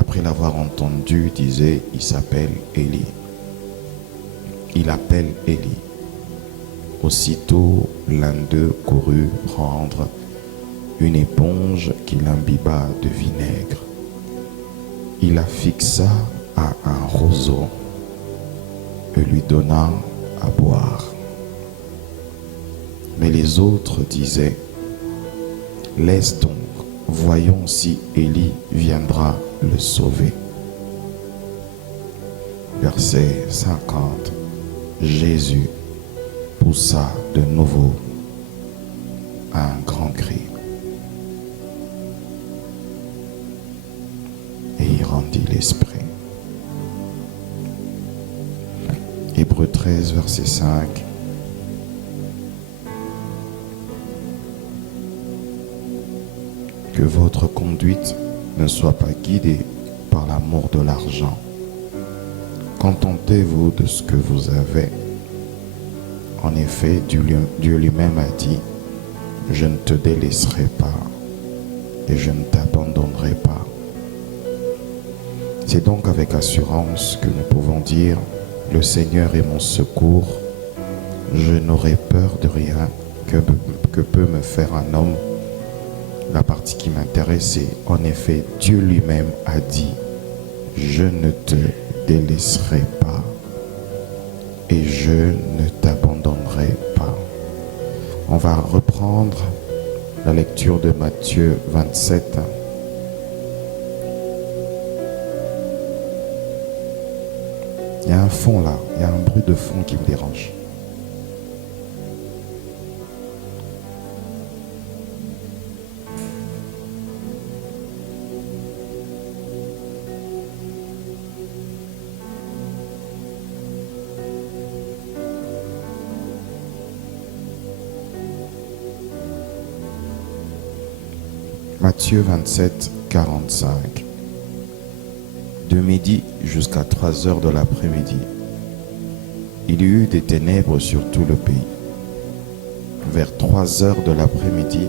après l'avoir entendu, disait, il s'appelle Élie. Il appelle Élie. Aussitôt, l'un d'eux courut prendre une éponge qu'il imbiba de vinaigre. Il la fixa à un roseau et lui donna à boire. Mais les autres disaient, laisse donc, voyons si Élie viendra le sauver. Verset 50. Jésus poussa de nouveau un grand cri et il rendit l'esprit. Hébreux 13, verset 5. Que votre conduite ne soit pas guidée par l'amour de l'argent. Contentez-vous de ce que vous avez. En effet, Dieu lui-même a dit, je ne te délaisserai pas et je ne t'abandonnerai pas. C'est donc avec assurance que nous pouvons dire, le Seigneur est mon secours, je n'aurai peur de rien que peut me faire un homme. La partie qui m'intéresse, c'est en effet, Dieu lui-même a dit, je ne te délaisserai pas et je ne t'abandonnerai pas. On va reprendre la lecture de Matthieu 27. Il y a un fond là, il y a un bruit de fond qui me dérange. Matthieu 27, 45. De midi jusqu'à 3 heures de l'après-midi, il y eut des ténèbres sur tout le pays. Vers 3 heures de l'après-midi,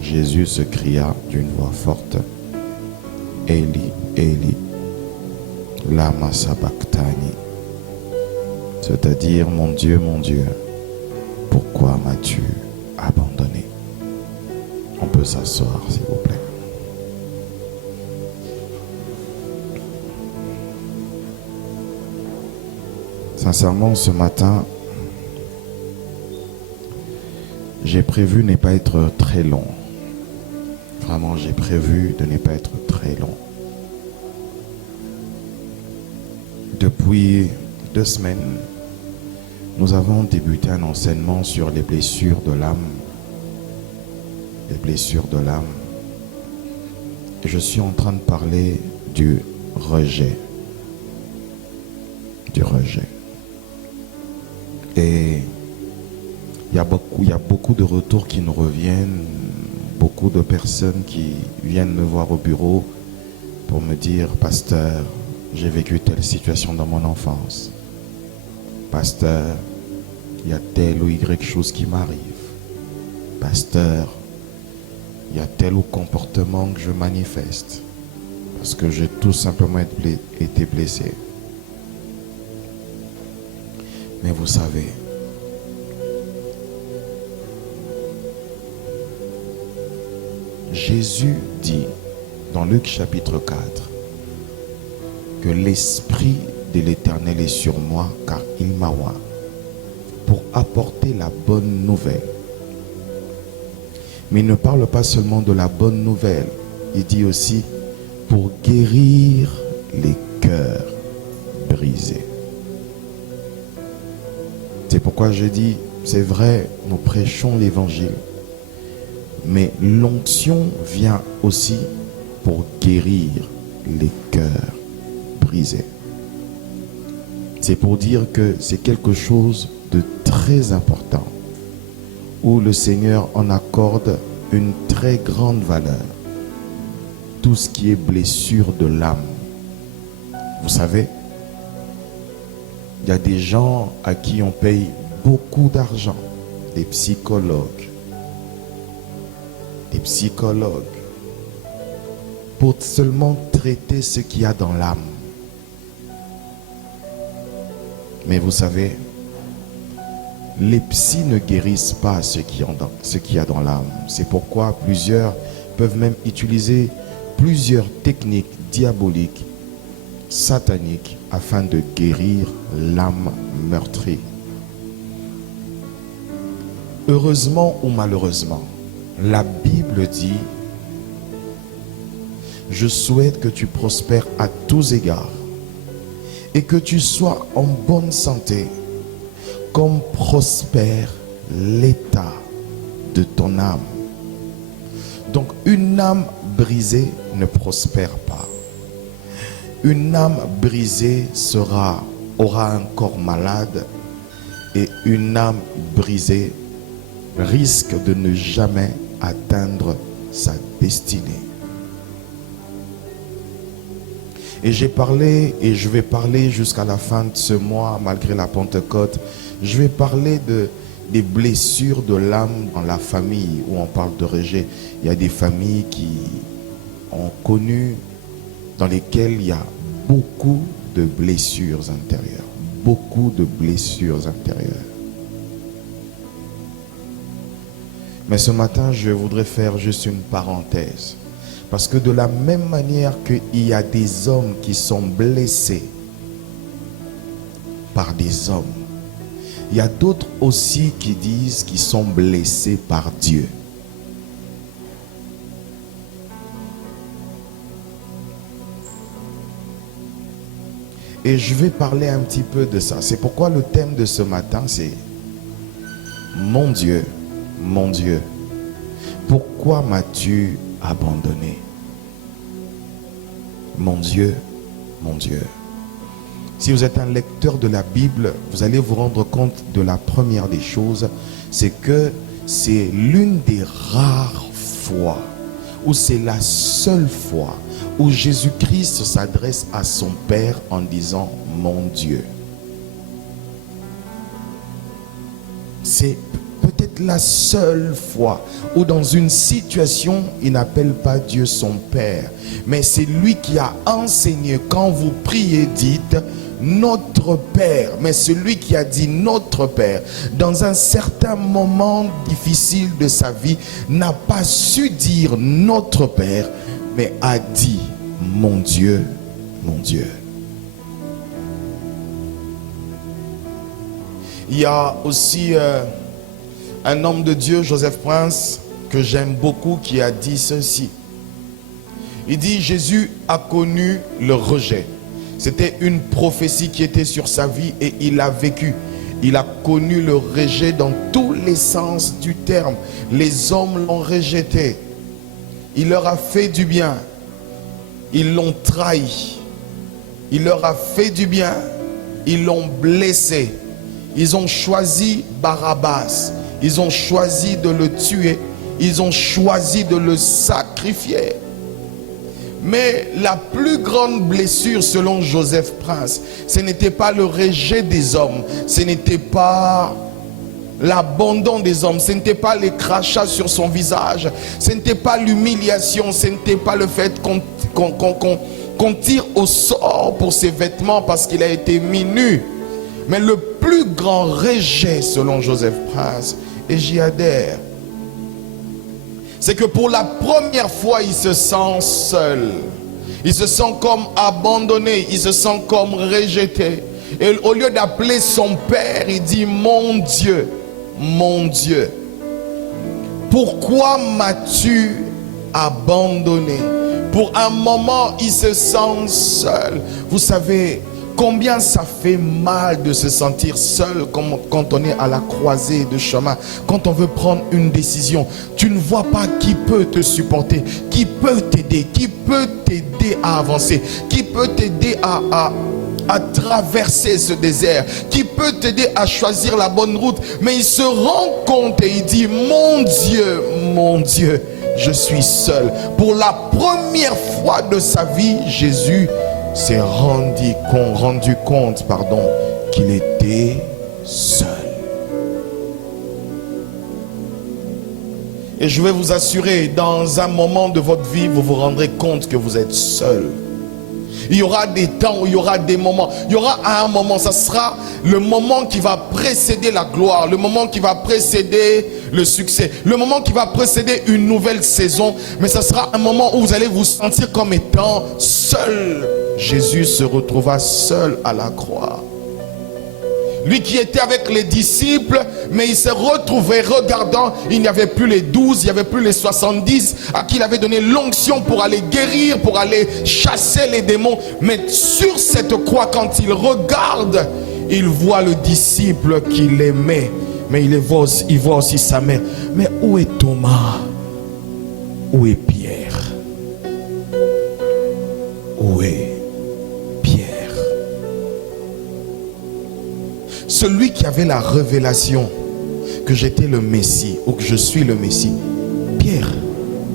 Jésus se cria d'une voix forte, Élie, Élie, lama sabachthani, c'est-à-dire, mon Dieu, pourquoi m'as-tu abandonné? On peut s'asseoir, s'il vous plaît. Sincèrement, ce matin, j'ai prévu ne pas être très long. Vraiment, j'ai prévu de ne pas être très long. Depuis 2 semaines, nous avons débuté un enseignement sur les blessures de l'âme. Les blessures de l'âme. Et je suis en train de parler du rejet. Du rejet. Et il y a beaucoup de retours qui nous reviennent, beaucoup de personnes qui viennent me voir au bureau pour me dire, pasteur, j'ai vécu telle situation dans mon enfance. Pasteur, il y a telle ou Y chose qui m'arrive. Pasteur, il y a tel ou comportement que je manifeste parce que j'ai tout simplement été blessé. Mais vous savez, Jésus dit dans Luc chapitre 4 que l'Esprit de l'Éternel est sur moi car il m'a oint pour apporter la bonne nouvelle. Mais il ne parle pas seulement de la bonne nouvelle, il dit aussi pour guérir les cœurs brisés. C'est pourquoi je dis, c'est vrai, nous prêchons l'évangile, mais l'onction vient aussi pour guérir les cœurs brisés. C'est pour dire que c'est quelque chose de très important, où le Seigneur en accorde une très grande valeur. Tout ce qui est blessure de l'âme. Vous savez, il y a des gens à qui on paye beaucoup d'argent, des psychologues, pour seulement traiter ce qu'il y a dans l'âme. Mais vous savez, les psys ne guérissent pas ce qu'il y a dans l'âme. C'est pourquoi plusieurs peuvent même utiliser plusieurs techniques diaboliques, sataniques, afin de guérir l'âme meurtrie. Heureusement ou malheureusement, la Bible dit: je souhaite que tu prospères à tous égards et que tu sois en bonne santé, comme prospère l'état de ton âme. Donc une âme brisée ne prospère pas. Une âme brisée aura un corps malade, et une âme brisée risque de ne jamais atteindre sa destinée. Et j'ai parlé, et je vais parler jusqu'à la fin de ce mois, malgré la Pentecôte, je vais parler des blessures de l'âme dans la famille, où on parle de rejet. Il y a des familles qui ont connu, dans lesquelles il y a beaucoup de blessures intérieures. Beaucoup de blessures intérieures. Mais ce matin, je voudrais faire juste une parenthèse. Parce que de la même manière qu'il y a des hommes qui sont blessés par des hommes, il y a d'autres aussi qui disent qu'ils sont blessés par Dieu. Et je vais parler un petit peu de ça. C'est pourquoi le thème de ce matin, c'est mon Dieu, pourquoi m'as-tu abandonné? Mon Dieu, mon Dieu. Si vous êtes un lecteur de la Bible, vous allez vous rendre compte de la première des choses, c'est que c'est l'une des rares fois, ou c'est la seule fois, où Jésus-Christ s'adresse à son Père en disant « Mon Dieu ». C'est peut-être la seule fois où dans une situation, il n'appelle pas Dieu son Père. Mais c'est lui qui a enseigné, quand vous priez, dites notre Père. Mais celui qui a dit notre Père, dans un certain moment difficile de sa vie, n'a pas su dire notre Père, mais a dit mon Dieu, mon Dieu. Il y a aussi un homme de Dieu, Joseph Prince, que j'aime beaucoup, qui a dit ceci. Il dit: Jésus a connu le rejet. C'était une prophétie qui était sur sa vie et il a vécu. Il a connu le rejet dans tous les sens du terme. Les hommes l'ont rejeté. Il leur a fait du bien. Ils l'ont trahi. Il leur a fait du bien. Ils l'ont blessé. Ils ont choisi Barabbas. Ils ont choisi de le tuer. Ils ont choisi de le sacrifier. Mais la plus grande blessure, selon Joseph Prince, ce n'était pas le rejet des hommes. Ce n'était pas l'abandon des hommes. Ce n'était pas les crachats sur son visage. Ce n'était pas l'humiliation. Ce n'était pas le fait qu'on tire au sort pour ses vêtements parce qu'il a été mis nu. Mais le plus grand rejet, selon Joseph Prince, et j'y adhère, c'est que pour la première fois, il se sent seul. Il se sent comme abandonné. Il se sent comme rejeté. Et au lieu d'appeler son Père, il dit mon Dieu, pourquoi m'as-tu abandonné? Pour un moment, il se sent seul. Vous savez combien ça fait mal de se sentir seul quand on est à la croisée de chemin, quand on veut prendre une décision. Tu ne vois pas qui peut te supporter, qui peut t'aider, à avancer, qui peut t'aider à traverser ce désert, qui peut t'aider à choisir la bonne route. Mais il se rend compte et il dit mon Dieu, je suis seul. Pour la première fois de sa vie, Jésus s'est rendu compte qu'il était seul. Et je vais vous assurer, dans un moment de votre vie, vous vous rendrez compte que vous êtes seul. Il y aura des temps où il y aura des moments. Il y aura un moment, ça sera le moment qui va précéder la gloire, le moment qui va précéder le succès, le moment qui va précéder une nouvelle saison. Mais ça sera un moment où vous allez vous sentir comme étant seul. Jésus se retrouva seul à la croix. Lui qui était avec les disciples, mais il s'est retrouvé regardant, il n'y avait plus les 12, il n'y avait plus les 70 à qui il avait donné l'onction pour aller guérir, pour aller chasser les démons. Mais sur cette croix, quand il regarde, il voit le disciple qu'il aimait, mais il voit aussi sa mère. Mais où est Thomas? Où est Pierre? Où est Pierre? Celui qui avait la révélation que j'étais le Messie ou que je suis le Messie. Pierre,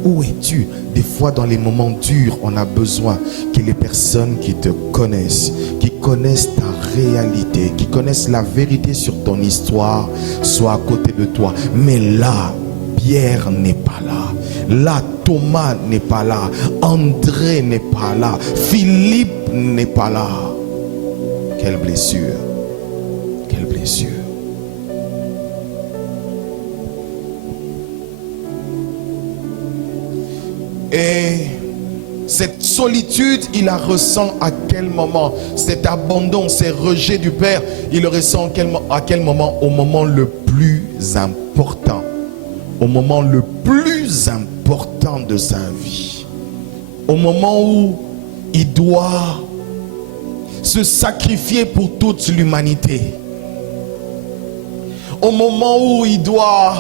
où es-tu? Des fois dans les moments durs, on a besoin que les personnes qui te connaissent, qui connaissent ta réalité, qui connaissent la vérité sur ton histoire, soient à côté de toi. Mais là, Pierre n'est pas là. Là, Thomas n'est pas là. André n'est pas là. Philippe n'est pas là. Quelle blessure! Quelle blessure! Et cette solitude, il la ressent à quel moment? Cet abandon, ces rejets du Père, il le ressent à quel moment? Au moment le plus important. Au moment le plus important de sa vie. Au moment où il doit se sacrifier pour toute l'humanité. Au moment où il doit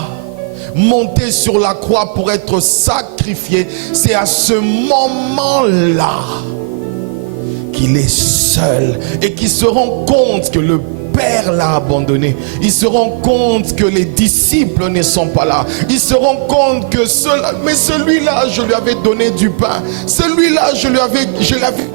monter sur la croix pour être sacrifié, c'est à ce moment-là qu'il est seul et qu'il se rend compte que le Père l'a abandonné. Il se rend compte que les disciples ne sont pas là. Il se rend compte que mais celui-là, je lui avais donné du pain. Celui-là, je l'avais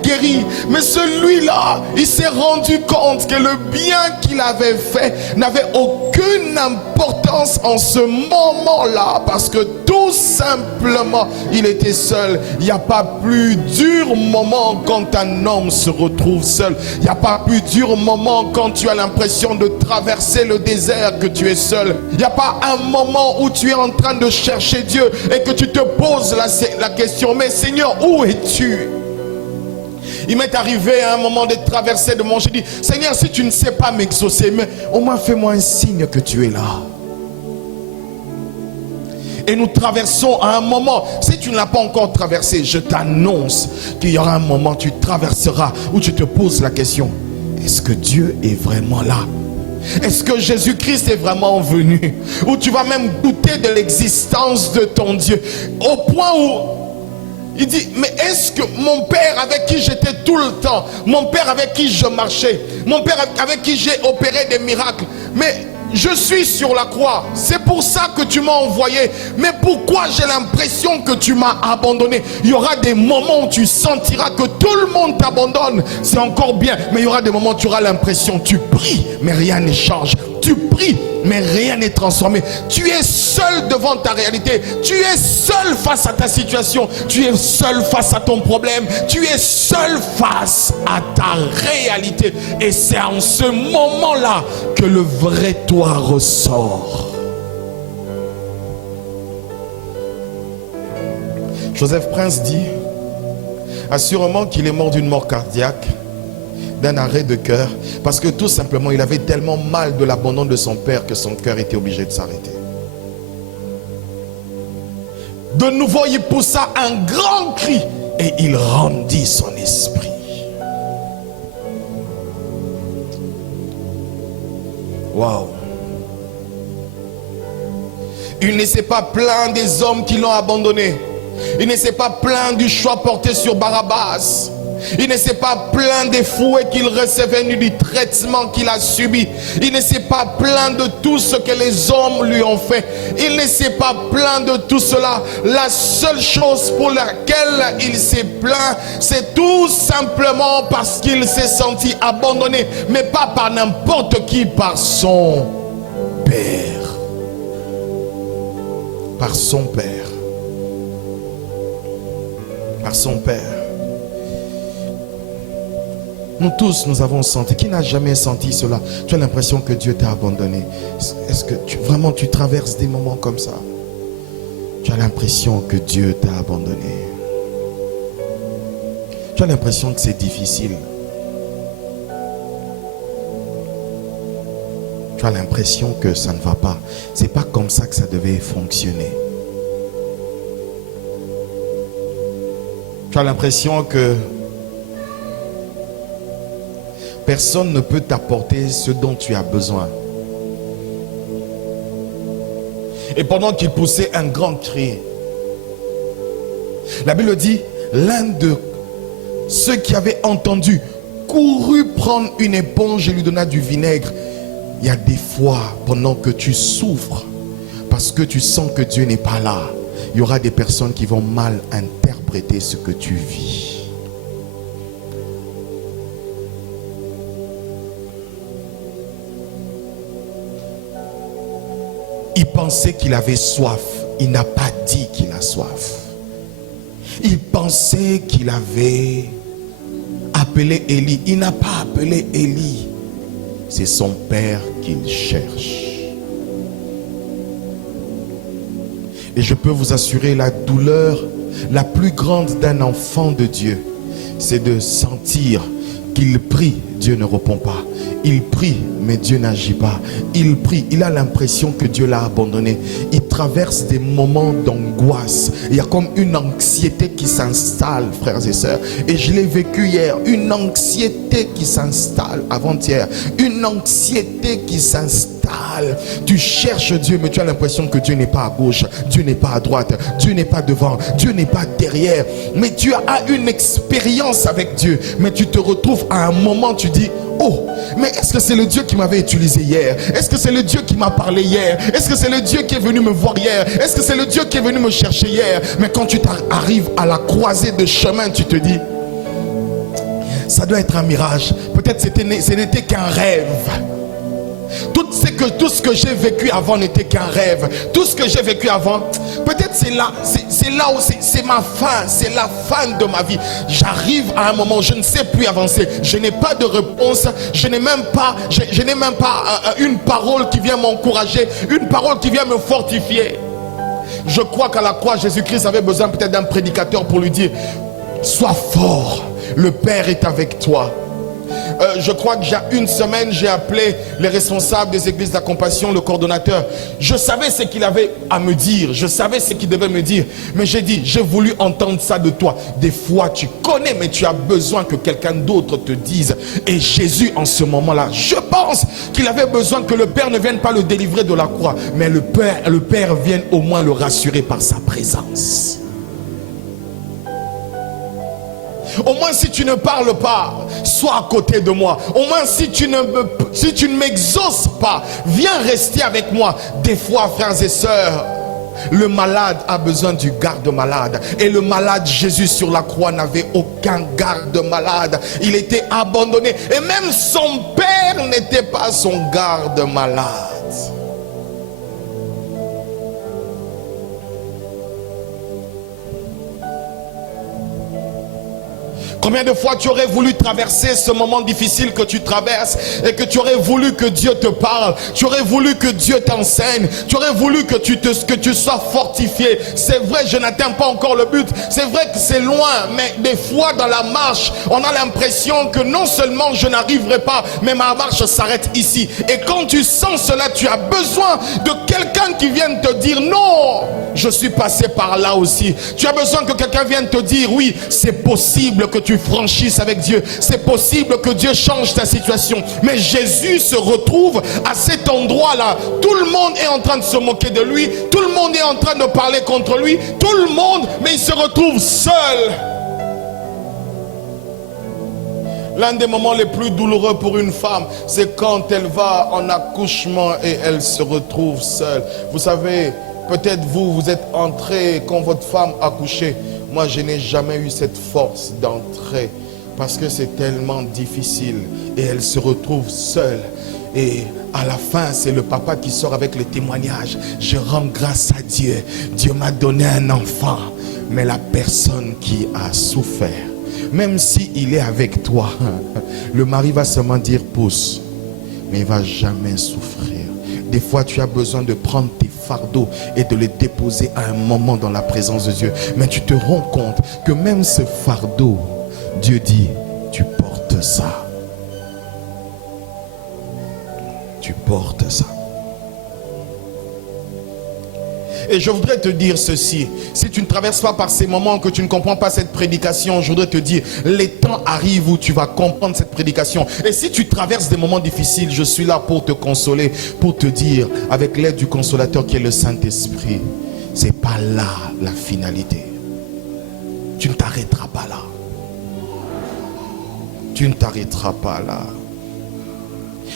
guéri. Mais celui-là, il s'est rendu compte que le bien qu'il avait fait n'avait aucune importance en ce moment-là, parce que tout simplement, il était seul. Il n'y a pas plus dur moment quand un homme se retrouve seul. Il n'y a pas plus dur moment quand tu as l'impression de traverser le désert que tu es seul. Il n'y a pas un moment où tu es en train de chercher Dieu et que tu te poses la question, mais Seigneur, où es-tu? Il m'est arrivé à un moment de traverser de mon, j'ai dit, Seigneur, si tu ne sais pas m'exaucer, mais au moins fais-moi un signe que tu es là. Et nous traversons à un moment, si tu ne l'as pas encore traversé, je t'annonce qu'il y aura un moment, tu traverseras, où tu te poses la question, est-ce que Dieu est vraiment là? Est-ce que Jésus-Christ est vraiment venu? Ou tu vas même douter de l'existence de ton Dieu, au point où il dit, mais est-ce que mon Père avec qui j'étais tout le temps, mon Père avec qui je marchais, mon Père avec qui j'ai opéré des miracles, mais je suis sur la croix, c'est pour ça que tu m'as envoyé, mais pourquoi j'ai l'impression que tu m'as abandonné? Il y aura des moments où tu sentiras que tout le monde t'abandonne, c'est encore bien, mais il y aura des moments où tu auras l'impression, tu pries, mais rien ne change. Tu pries, mais rien n'est transformé. Tu es seul devant ta réalité. Tu es seul face à ta situation. Tu es seul face à ton problème. Tu es seul face à ta réalité. Et c'est en ce moment-là que le vrai toi ressort. Joseph Prince dit, assurément qu'il est mort d'une mort cardiaque, d'un arrêt de cœur, parce que tout simplement il avait tellement mal de l'abandon de son père que son cœur était obligé de s'arrêter. De nouveau il poussa un grand cri et il rendit son esprit. Waouh! Il ne s'est pas plaint des hommes qui l'ont abandonné. Il ne s'est pas plaint du choix porté sur Barabbas. Il ne s'est pas plaint des fouets qu'il recevait ni du traitement qu'il a subi. Il ne s'est pas plaint de tout ce que les hommes lui ont fait. Il ne s'est pas plaint de tout cela. La seule chose pour laquelle il s'est plaint, c'est tout simplement parce qu'il s'est senti abandonné, mais pas par n'importe qui, par son Père. par son Père. Par son Père. Nous tous, nous avons senti. Qui n'a jamais senti cela? Tu as l'impression que Dieu t'a abandonné. Est-ce que vraiment tu traverses des moments comme ça? Tu as l'impression que Dieu t'a abandonné. Tu as l'impression que c'est difficile. Tu as l'impression que ça ne va pas. C'est pas comme ça que ça devait fonctionner. Tu as l'impression que personne ne peut t'apporter ce dont tu as besoin. Et pendant qu'il poussait un grand cri, la Bible dit, l'un de ceux qui avaient entendu courut prendre une éponge et lui donna du vinaigre. Il y a des fois, pendant que tu souffres, parce que tu sens que Dieu n'est pas là, il y aura des personnes qui vont mal interpréter ce que tu vis. Il pensait qu'il avait soif. Il n'a pas dit qu'il a soif. Il pensait qu'il avait appelé Élie. Il n'a pas appelé Élie. C'est son père qu'il cherche. Et je peux vous assurer, la douleur la plus grande d'un enfant de Dieu, c'est de sentir qu'il prie, Dieu ne répond pas. Il prie, mais Dieu n'agit pas. Il prie, il a l'impression que Dieu l'a abandonné. Il traverse des moments d'angoisse. Il y a comme une anxiété qui s'installe, frères et sœurs. Et je l'ai vécu hier. Une anxiété qui s'installe avant-hier. Une anxiété qui s'installe. Tu cherches Dieu, mais tu as l'impression que Dieu n'est pas à gauche. Dieu n'est pas à droite. Dieu n'est pas devant. Dieu n'est pas derrière. Mais tu as une expérience avec Dieu. Mais tu te retrouves à un moment, tu dis, oh, mais est-ce que c'est le Dieu qui m'avait utilisé hier? Est-ce que c'est le Dieu qui m'a parlé hier? Est-ce que c'est le Dieu qui est venu me voir hier? Est-ce que c'est le Dieu qui est venu me chercher hier? Mais quand tu arrives à la croisée de chemin, tu te dis, ça doit être un mirage. Peut-être ce n'était qu'un rêve. Tout ce que j'ai vécu avant n'était qu'un rêve. Tout ce que j'ai vécu avant, peut-être c'est là où c'est ma fin, c'est la fin de ma vie. J'arrive à un moment où je ne sais plus avancer. Je n'ai pas de réponse. Je n'ai même pas une parole qui vient m'encourager, une parole qui vient me fortifier. Je crois qu'à la croix, Jésus-Christ avait besoin peut-être d'un prédicateur pour lui dire, sois fort, le Père est avec toi. Je crois que une semaine, j'ai appelé les responsables des églises de la compassion, le coordonnateur. Je savais ce qu'il avait à me dire. Je savais ce qu'il devait me dire. Mais j'ai dit, j'ai voulu entendre ça de toi. Des fois, tu connais, mais tu as besoin que quelqu'un d'autre te dise. Et Jésus, en ce moment-là, je pense qu'il avait besoin que le Père ne vienne pas le délivrer de la croix. Mais le Père vienne au moins le rassurer par sa présence. Au moins si tu ne parles pas, sois à côté de moi. Au moins si tu ne m'exauces pas, viens rester avec moi. Des fois, frères et sœurs, le malade a besoin du garde-malade. Et le malade, Jésus sur la croix, n'avait aucun garde-malade. Il était abandonné. Et même son Père n'était pas son garde-malade. Combien de fois tu aurais voulu traverser ce moment difficile que tu traverses et que tu aurais voulu que Dieu te parle, tu aurais voulu que Dieu t'enseigne, tu aurais voulu que tu sois fortifié. C'est vrai, je n'atteins pas encore le but, c'est vrai que c'est loin, mais des fois dans la marche, on a l'impression que non seulement je n'arriverai pas, mais ma marche s'arrête ici. Et quand tu sens cela, tu as besoin de quelqu'un qui vienne te dire non, je suis passé par là aussi. Tu as besoin que quelqu'un vienne te dire oui, c'est possible que tu franchisses avec Dieu, c'est possible que Dieu change ta situation. Mais Jésus se retrouve à cet endroit là, tout le monde est en train de se moquer de lui, tout le monde est en train de parler contre lui, tout le monde, mais il se retrouve seul. L'un des moments les plus douloureux pour une femme, c'est quand elle va en accouchement et elle se retrouve seule. Vous savez, peut-être vous êtes entré quand votre femme a accouché. Moi, je n'ai jamais eu cette force d'entrer parce que c'est tellement difficile et elle se retrouve seule. Et à la fin, c'est le papa qui sort avec le témoignage. Je rends grâce à Dieu. Dieu m'a donné un enfant. Mais la personne qui a souffert, même s'il est avec toi, le mari va seulement dire pousse, mais il ne va jamais souffrir. Des fois, tu as besoin de prendre tes fardeaux et de les déposer à un moment dans la présence de Dieu. Mais tu te rends compte que même ce fardeau, Dieu dit, tu portes ça. Tu portes ça. Et je voudrais te dire ceci, si tu ne traverses pas par ces moments, que tu ne comprends pas cette prédication, je voudrais te dire, les temps arrivent où tu vas comprendre cette prédication. Et si tu traverses des moments difficiles, je suis là pour te consoler, pour te dire, avec l'aide du consolateur qui est le Saint-Esprit, c'est pas là la finalité. Tu ne t'arrêteras pas là. Tu ne t'arrêteras pas là.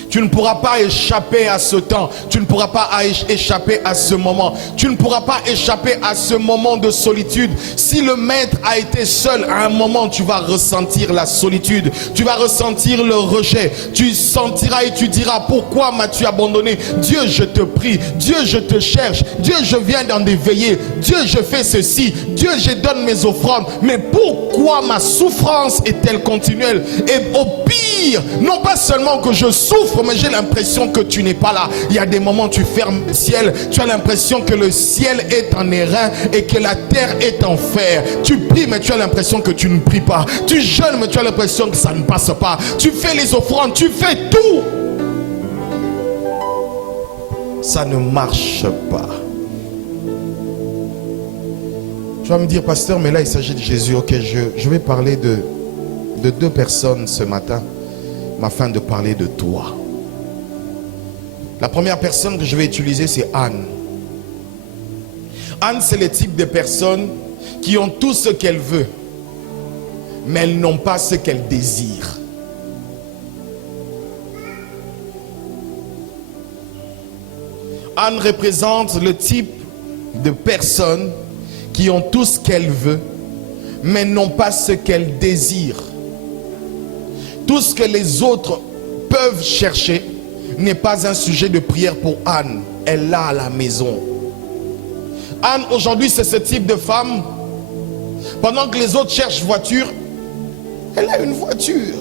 Tu ne pourras pas échapper à ce temps. Tu ne pourras pas échapper à ce moment. Tu ne pourras pas échapper à ce moment de solitude. Si le maître a été seul, à un moment, tu vas ressentir la solitude. Tu vas ressentir le rejet. Tu sentiras et tu diras, pourquoi m'as-tu abandonné? Dieu, je te prie. Dieu, je te cherche. Dieu, je viens dans des veillées. Dieu, je fais ceci. Dieu, je donne mes offrandes. Mais pourquoi ma souffrance est-elle continuelle? Et au pire, non pas seulement que je souffre, mais j'ai l'impression que tu n'es pas là. Il y a des moments où tu fermes le ciel, tu as l'impression que le ciel est en airain et que la terre est en fer. Tu pries, mais tu as l'impression que tu ne pries pas. Tu jeûnes, mais tu as l'impression que ça ne passe pas. Tu fais les offrandes, tu fais tout. Ça ne marche pas. Tu vas me dire, pasteur, mais là il s'agit de Jésus. Ok, je vais parler de deux personnes ce matin, afin de parler de toi. La première personne que je vais utiliser, c'est Anne. Anne, c'est le type de personne qui ont tout ce qu'elle veut, mais elles n'ont pas ce qu'elle désire. Anne représente le type de personne qui ont tout ce qu'elle veut, mais n'ont pas ce qu'elle désire. Tout ce que les autres peuvent chercher n'est pas un sujet de prière pour Anne. Elle l'a à la maison. Anne, aujourd'hui, c'est ce type de femme. Pendant que les autres cherchent voiture, elle a une voiture.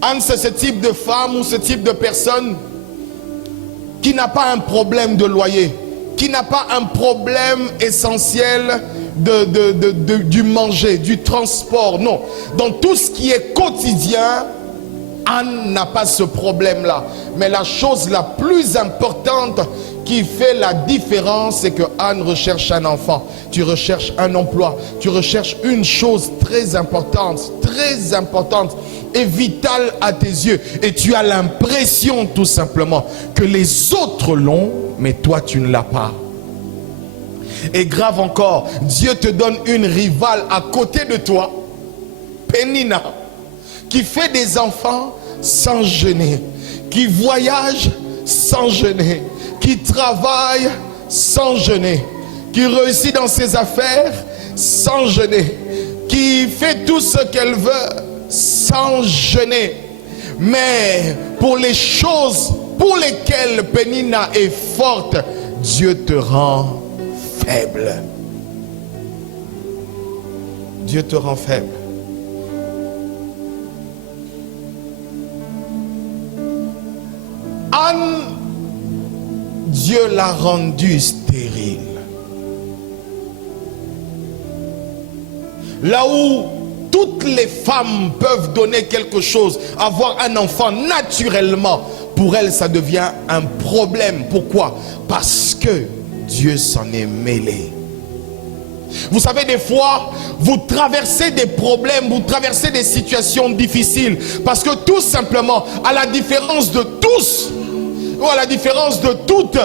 Anne, c'est ce type de femme ou ce type de personne qui n'a pas un problème de loyer, qui n'a pas un problème essentiel du manger, du transport. Non, dans tout ce qui est quotidien, Anne n'a pas ce problème-là. Mais la chose la plus importante qui fait la différence, c'est que Anne recherche un enfant. Tu recherches un emploi. Tu recherches une chose très importante et vitale à tes yeux. Et tu as l'impression tout simplement que les autres l'ont, mais toi tu ne l'as pas. Et grave encore, Dieu te donne une rivale à côté de toi, Pénina, qui fait des enfants sans jeûner, qui voyage sans jeûner, qui travaille sans jeûner, qui réussit dans ses affaires sans jeûner, qui fait tout ce qu'elle veut sans jeûner. Mais pour les choses pour lesquelles Pénina est forte, Dieu te rend faible. Dieu te rend faible. Anne, Dieu l'a rendue stérile. Là où toutes les femmes peuvent donner quelque chose, avoir un enfant naturellement, pour elle ça devient un problème. Pourquoi? Parce que Dieu s'en est mêlé. Vous savez, des fois, vous traversez des problèmes, vous traversez des situations difficiles, parce que tout simplement, à la différence de tous, ou à la différence de toutes,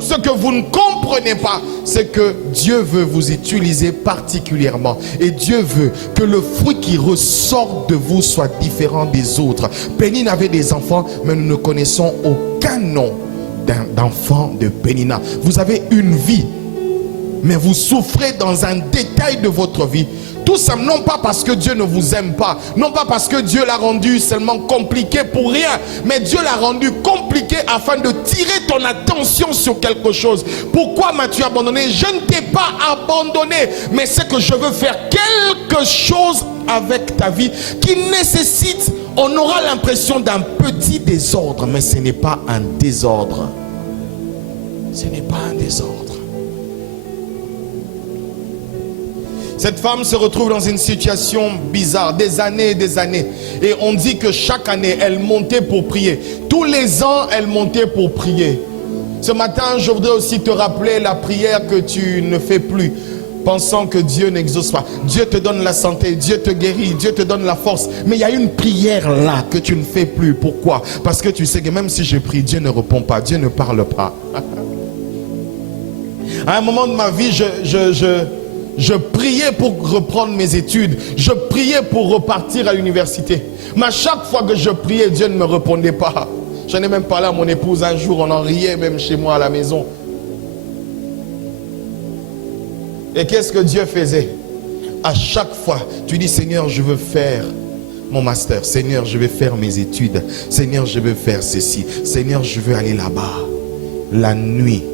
ce que vous ne comprenez pas, c'est que Dieu veut vous utiliser particulièrement. Et Dieu veut que le fruit qui ressort de vous soit différent des autres. Pénina avait des enfants, mais nous ne connaissons aucun nom d'enfant de Pénina. Vous avez une vie, mais vous souffrez dans un détail de votre vie. Tout ça, non pas parce que Dieu ne vous aime pas, non pas parce que Dieu l'a rendu seulement compliqué pour rien, mais Dieu l'a rendu compliqué afin de tirer ton attention sur quelque chose. Pourquoi m'as-tu abandonné? Je ne t'ai pas abandonné, mais c'est que je veux faire quelque chose avec ta vie qui nécessite, on aura l'impression d'un petit désordre, mais ce n'est pas un désordre. Ce n'est pas un désordre. Cette femme se retrouve dans une situation bizarre, des années et des années. Et on dit que chaque année, elle montait pour prier. Tous les ans, elle montait pour prier. Ce matin, je voudrais aussi te rappeler la prière que tu ne fais plus, pensant que Dieu n'exauce pas. Dieu te donne la santé, Dieu te guérit, Dieu te donne la force. Mais il y a une prière là que tu ne fais plus. Pourquoi? Parce que tu sais que même si je prie, Dieu ne répond pas, Dieu ne parle pas. À un moment de ma vie, je priais pour reprendre mes études. Je priais pour repartir à l'université. Mais à chaque fois que je priais, Dieu ne me répondait pas. J'en ai même parlé à mon épouse un jour, on en riait même chez moi à la maison. Et qu'est-ce que Dieu faisait? À chaque fois, tu dis, Seigneur, je veux faire mon master. Seigneur, je vais faire mes études. Seigneur, je veux faire ceci. Seigneur, je veux aller là-bas. La nuit.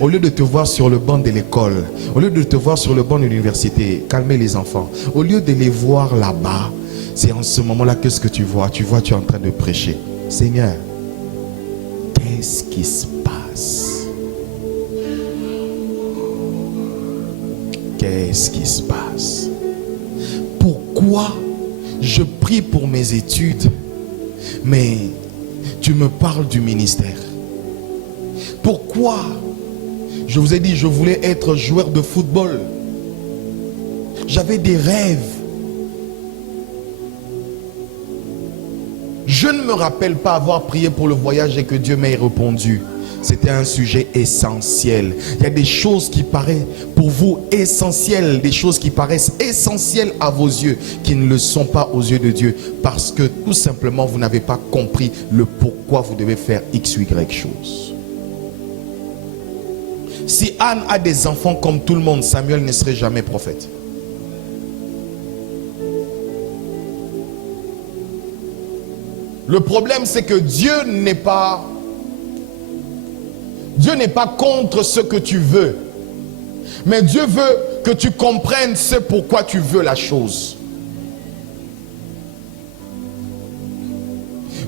Au lieu de te voir sur le banc de l'école, au lieu de te voir sur le banc de l'université, calmer les enfants, au lieu de les voir là-bas, c'est en ce moment-là, qu'est-ce que tu vois? Tu vois, tu es en train de prêcher. Seigneur, qu'est-ce qui se passe? Qu'est-ce qui se passe? Pourquoi je prie pour mes études, mais tu me parles du ministère? Pourquoi? Je vous ai dit, je voulais être joueur de football. J'avais des rêves. Je ne me rappelle pas avoir prié pour le voyage et que Dieu m'ait répondu. C'était un sujet essentiel. Il y a des choses qui paraissent pour vous essentielles, des choses qui paraissent essentielles à vos yeux, qui ne le sont pas aux yeux de Dieu, parce que tout simplement vous n'avez pas compris le pourquoi vous devez faire X ou Y chose. Si Anne a des enfants comme tout le monde, Samuel ne serait jamais prophète. Le problème, c'est que Dieu n'est pas contre ce que tu veux. Mais Dieu veut que tu comprennes ce pourquoi tu veux la chose.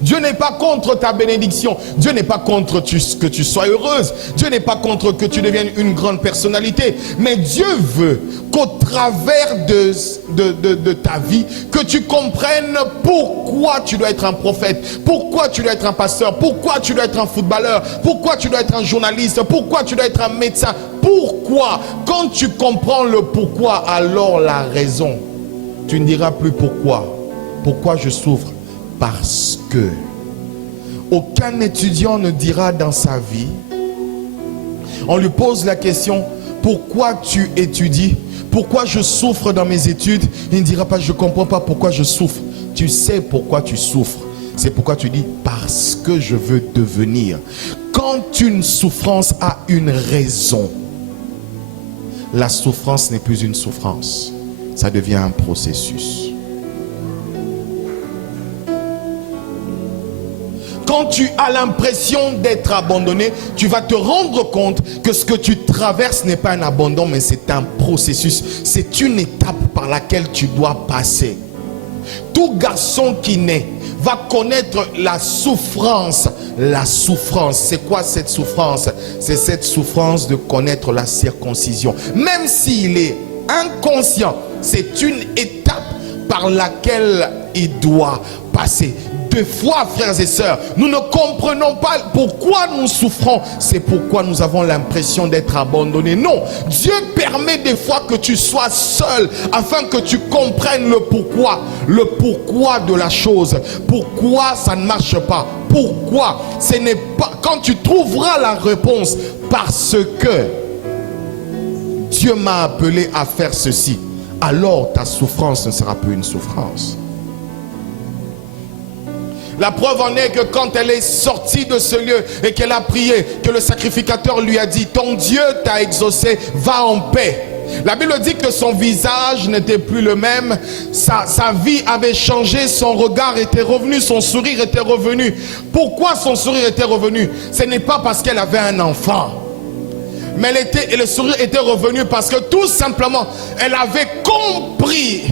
Dieu n'est pas contre ta bénédiction. Dieu n'est pas contre que tu sois heureuse. Dieu n'est pas contre que tu deviennes une grande personnalité. Mais Dieu veut qu'au travers de ta vie, que tu comprennes pourquoi tu dois être un prophète, pourquoi tu dois être un pasteur, pourquoi tu dois être un footballeur, pourquoi tu dois être un journaliste, pourquoi tu dois être un médecin. Pourquoi? Quand tu comprends le pourquoi, alors la raison. Tu ne diras plus pourquoi. Pourquoi je souffre? Parce que aucun étudiant ne dira dans sa vie, on lui pose la question, pourquoi tu étudies? Pourquoi je souffre dans mes études? Il ne dira pas, je ne comprends pas pourquoi je souffre. Tu sais pourquoi tu souffres. C'est pourquoi tu dis, parce que je veux devenir. Quand une souffrance a une raison, la souffrance n'est plus une souffrance. Ça devient un processus. Quand tu as l'impression d'être abandonné, tu vas te rendre compte que ce que tu traverses n'est pas un abandon, mais c'est un processus. C'est une étape par laquelle tu dois passer. Tout garçon qui naît va connaître la souffrance. La souffrance, c'est quoi cette souffrance? C'est cette souffrance de connaître la circoncision. Même s'il est inconscient, c'est une étape par laquelle il doit passer. Des fois, frères et sœurs, nous ne comprenons pas pourquoi nous souffrons. C'est pourquoi nous avons l'impression d'être abandonnés. Non, Dieu permet des fois que tu sois seul afin que tu comprennes le pourquoi de la chose. Pourquoi ça ne marche pas? Pourquoi? Ce n'est pas quand tu trouveras la réponse, parce que Dieu m'a appelé à faire ceci, alors ta souffrance ne sera plus une souffrance. La preuve en est que quand elle est sortie de ce lieu et qu'elle a prié, que le sacrificateur lui a dit, ton Dieu t'a exaucé, va en paix. La Bible dit que son visage n'était plus le même, sa vie avait changé, son regard était revenu, son sourire était revenu. Pourquoi son sourire était revenu? Ce n'est pas parce qu'elle avait un enfant, mais le sourire était revenu parce que tout simplement, elle avait compris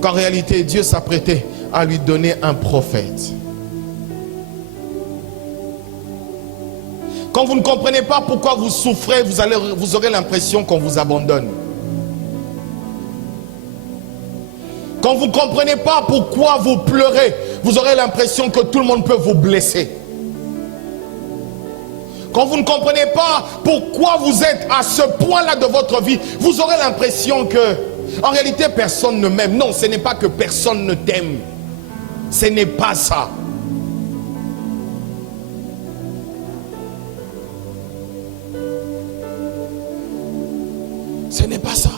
qu'en réalité, Dieu s'apprêtait à lui donner un prophète. Quand vous ne comprenez pas pourquoi vous souffrez, vous aurez l'impression qu'on vous abandonne. Quand vous ne comprenez pas pourquoi vous pleurez, vous aurez l'impression que tout le monde peut vous blesser. Quand vous ne comprenez pas pourquoi vous êtes à ce point-là de votre vie, vous aurez l'impression que, en réalité, personne ne m'aime. Non, ce n'est pas que personne ne t'aime. Ce n'est pas ça. Ce n'est pas ça.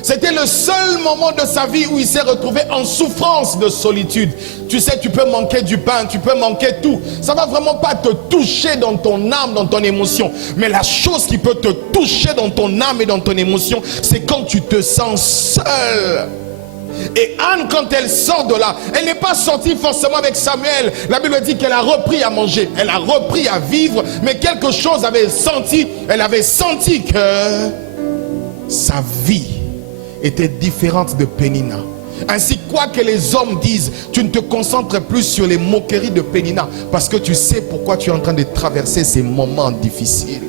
C'était le seul moment de sa vie où il s'est retrouvé en souffrance de solitude. Tu sais, tu peux manquer du pain, tu peux manquer tout. Ça ne va vraiment pas te toucher dans ton âme, dans ton émotion. Mais la chose qui peut te toucher dans ton âme et dans ton émotion, c'est quand tu te sens seul. Et Anne, quand elle sort de là, elle n'est pas sortie forcément avec Samuel. La Bible dit qu'elle a repris à manger, elle a repris à vivre, mais quelque chose avait senti, elle avait senti que sa vie était différente de Pénina. Ainsi, quoi que les hommes disent, tu ne te concentres plus sur les moqueries de Pénina, parce que tu sais pourquoi tu es en train de traverser ces moments difficiles.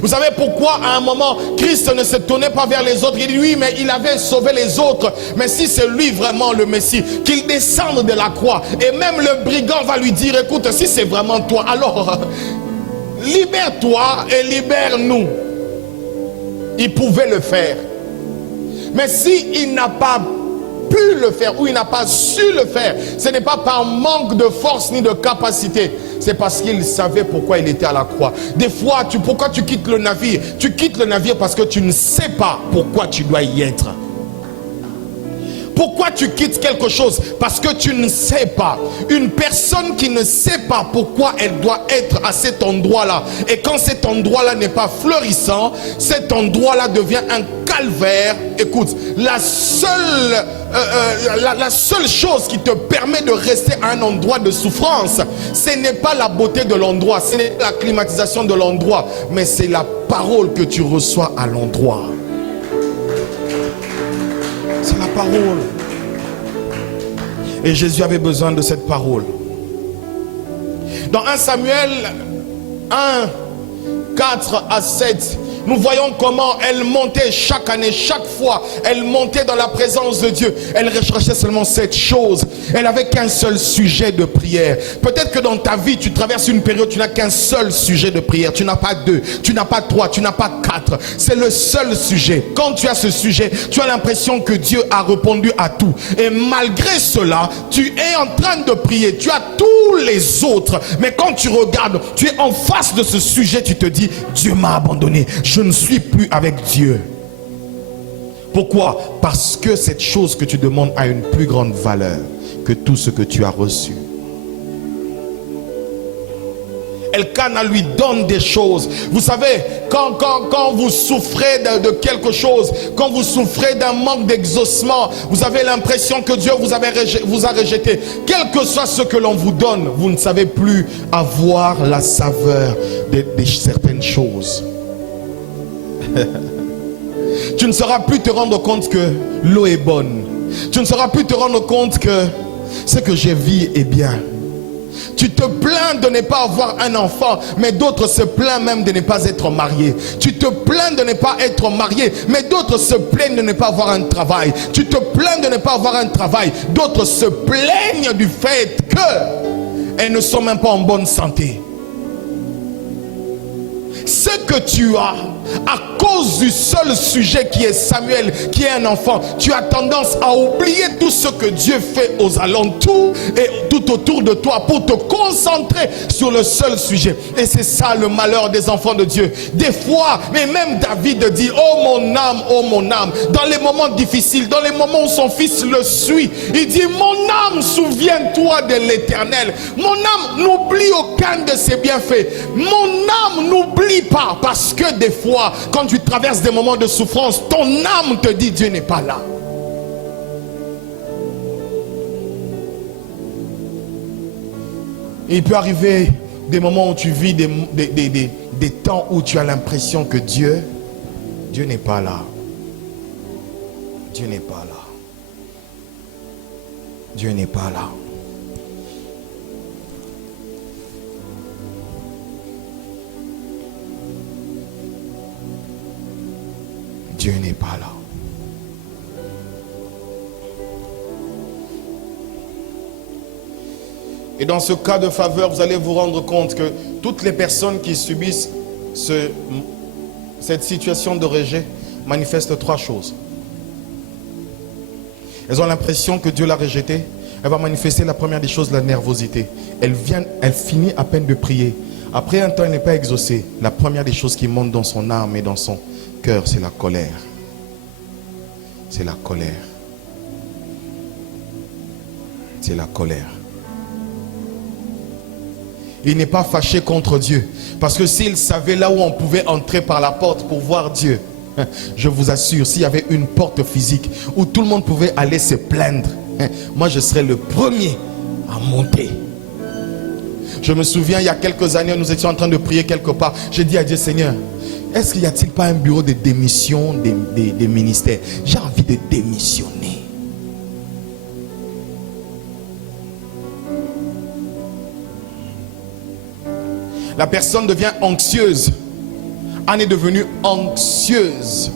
Vous savez pourquoi à un moment Christ ne se tournait pas vers les autres? Il dit oui, mais il avait sauvé les autres. Mais si c'est lui vraiment le Messie, qu'il descende de la croix. Et même le brigand va lui dire, écoute, si c'est vraiment toi, alors libère-toi et libère-nous. Il pouvait le faire. Mais s'il n'a pas pu le faire ou il n'a pas su le faire, ce n'est pas par manque de force ni de capacité. C'est parce qu'il savait pourquoi il était à la croix. Des fois, pourquoi tu quittes le navire? Tu quittes le navire parce que tu ne sais pas pourquoi tu dois y être. Pourquoi tu quittes quelque chose? Parce que tu ne sais pas. Une personne qui ne sait pas pourquoi elle doit être à cet endroit-là, et quand cet endroit-là n'est pas fleurissant, cet endroit-là devient un calvaire. Écoute, la seule chose qui te permet de rester à un endroit de souffrance, ce n'est pas la beauté de l'endroit, ce n'est pas la climatisation de l'endroit, mais c'est la parole que tu reçois à l'endroit. C'est la parole. Et Jésus avait besoin de cette parole. Dans 1 Samuel 1, 4 à 7, nous voyons comment elle montait chaque année, chaque fois, elle montait dans la présence de Dieu. Elle recherchait seulement cette chose. Elle n'avait qu'un seul sujet de prière. Peut-être que dans ta vie, tu traverses une période, tu n'as qu'un seul sujet de prière. Tu n'as pas deux, tu n'as pas trois, tu n'as pas quatre. C'est le seul sujet. Quand tu as ce sujet, tu as l'impression que Dieu a répondu à tout. Et malgré cela, tu es en train de prier. Tu as tous les autres. Mais quand tu regardes, tu es en face de ce sujet, tu te dis, Dieu m'a abandonné. Je ne suis plus avec Dieu. Pourquoi? Parce que cette chose que tu demandes a une plus grande valeur que tout ce que tu as reçu. Elkana lui donne des choses. Vous savez, quand vous souffrez de quelque chose, quand vous souffrez d'un manque d'exaucement, vous avez l'impression que Dieu vous a rejeté. Quel que soit ce que l'on vous donne, vous ne savez plus avoir la saveur de certaines choses. Tu ne sauras plus te rendre compte que l'eau est bonne. Tu ne sauras plus te rendre compte que ce que je vis est bien. Tu te plains de ne pas avoir un enfant, mais d'autres se plaignent même de ne pas être mariés. Tu te plains de ne pas être marié, mais d'autres se plaignent de ne pas avoir un travail. Tu te plains de ne pas avoir un travail, d'autres se plaignent du fait qu'elles ne sont même pas en bonne santé. Ce que tu as à cause du seul sujet qui est Samuel, qui est un enfant, tu as tendance à oublier tout ce que Dieu fait aux alentours et tout autour de toi pour te concentrer sur le seul sujet. Et c'est ça le malheur des enfants de Dieu. Des fois, mais même David dit, oh mon âme, dans les moments difficiles, dans les moments où son fils le suit, il dit, mon âme, souviens-toi de l'Éternel. Mon âme, n'oublie aucun de ses bienfaits. Mon âme, n'oublie pas, parce que des fois, quand tu traverses des moments de souffrance, ton âme te dit, Dieu n'est pas là. Et il peut arriver des moments où tu vis des temps où tu as l'impression que Dieu n'est pas là. Dieu n'est pas là. Dieu n'est pas là. Dieu n'est pas là. Et dans ce cas de faveur, vous allez vous rendre compte que toutes les personnes qui subissent cette situation de rejet manifestent trois choses. Elles ont l'impression que Dieu l'a rejetée. Elle va manifester la première des choses, la nervosité. Elle finit à peine de prier. Après un temps, elle n'est pas exaucée. La première des choses qui monte dans son âme et dans son cœur, c'est la colère. C'est la colère. C'est la colère. Il n'est pas fâché contre Dieu. Parce que s'il savait là où on pouvait entrer par la porte pour voir Dieu, je vous assure, s'il y avait une porte physique où tout le monde pouvait aller se plaindre, moi je serais le premier à monter. Je me souviens, il y a quelques années, nous étions en train de prier quelque part. J'ai dit à Dieu, Seigneur, est-ce qu'il n'y a-t-il pas un bureau de démission des ministères? J'ai envie de démissionner. La personne devient anxieuse. Anne est devenue anxieuse.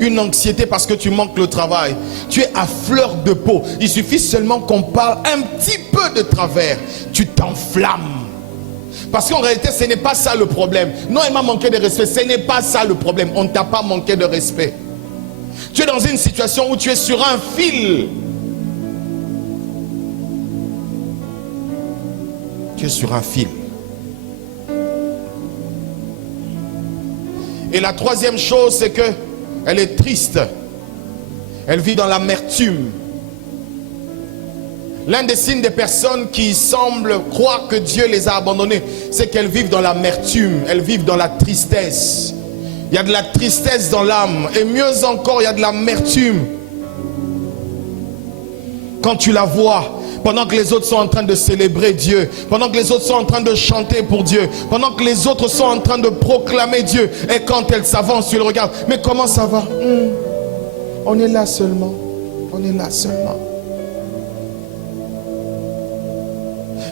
Une anxiété parce que tu manques le travail. Tu es à fleur de peau. Il suffit seulement qu'on parle un petit peu de travers. Tu t'enflammes. Parce qu'en réalité, ce n'est pas ça le problème. Non, il m'a manqué de respect. Ce n'est pas ça le problème. On ne t'a pas manqué de respect. Tu es dans une situation où tu es sur un fil. Tu es sur un fil. Et la troisième chose, c'est que elle est triste. Elle vit dans l'amertume. L'un des signes des personnes qui semblent croire que Dieu les a abandonnés, c'est qu'elles vivent dans l'amertume, elles vivent dans la tristesse. Il y a de la tristesse dans l'âme. Et mieux encore, il y a de l'amertume. Quand tu la vois, pendant que les autres sont en train de célébrer Dieu, pendant que les autres sont en train de chanter pour Dieu, pendant que les autres sont en train de proclamer Dieu, et quand elle s'avance, tu le regardes. Mais comment ça va? On est là seulement. On est là seulement.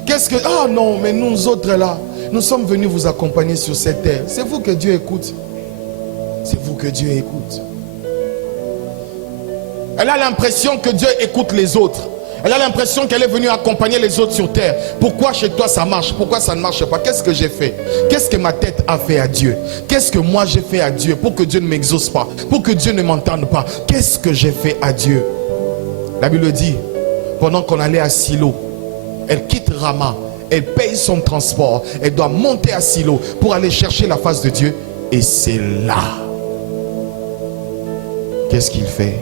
Qu'est-ce que... Ah non, mais nous autres là, nous sommes venus vous accompagner sur cette terre. C'est vous que Dieu écoute. C'est vous que Dieu écoute. Elle a l'impression que Dieu écoute les autres. Elle a l'impression qu'elle est venue accompagner les autres sur terre. Pourquoi chez toi ça marche? Pourquoi ça ne marche pas? Qu'est-ce que j'ai fait? Qu'est-ce que ma tête a fait à Dieu? Qu'est-ce que moi j'ai fait à Dieu pour que Dieu ne m'exauce pas? Pour que Dieu ne m'entende pas? Qu'est-ce que j'ai fait à Dieu? La Bible dit, pendant qu'on allait à Silo, elle quitte Rama, elle paye son transport, elle doit monter à Silo pour aller chercher la face de Dieu. Et c'est là. Qu'est-ce qu'il fait?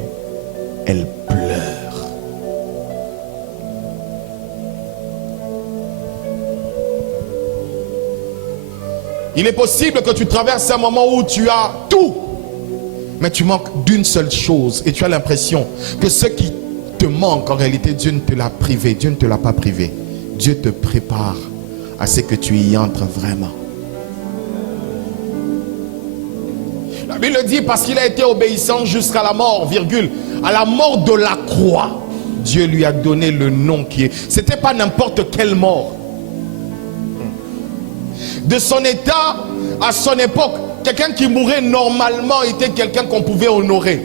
Elle pleure. Il est possible que tu traverses un moment où tu as tout, mais tu manques d'une seule chose et tu as l'impression que ce qui te manque, en réalité, Dieu ne te l'a privé. Dieu ne te l'a pas privé. Dieu te prépare à ce que tu y entres vraiment. La Bible dit, parce qu'il a été obéissant jusqu'à la mort, virgule, à la mort de la croix, Dieu lui a donné le nom qui est. C'était pas n'importe quelle mort. De son état à son époque, quelqu'un qui mourait normalement était quelqu'un qu'on pouvait honorer.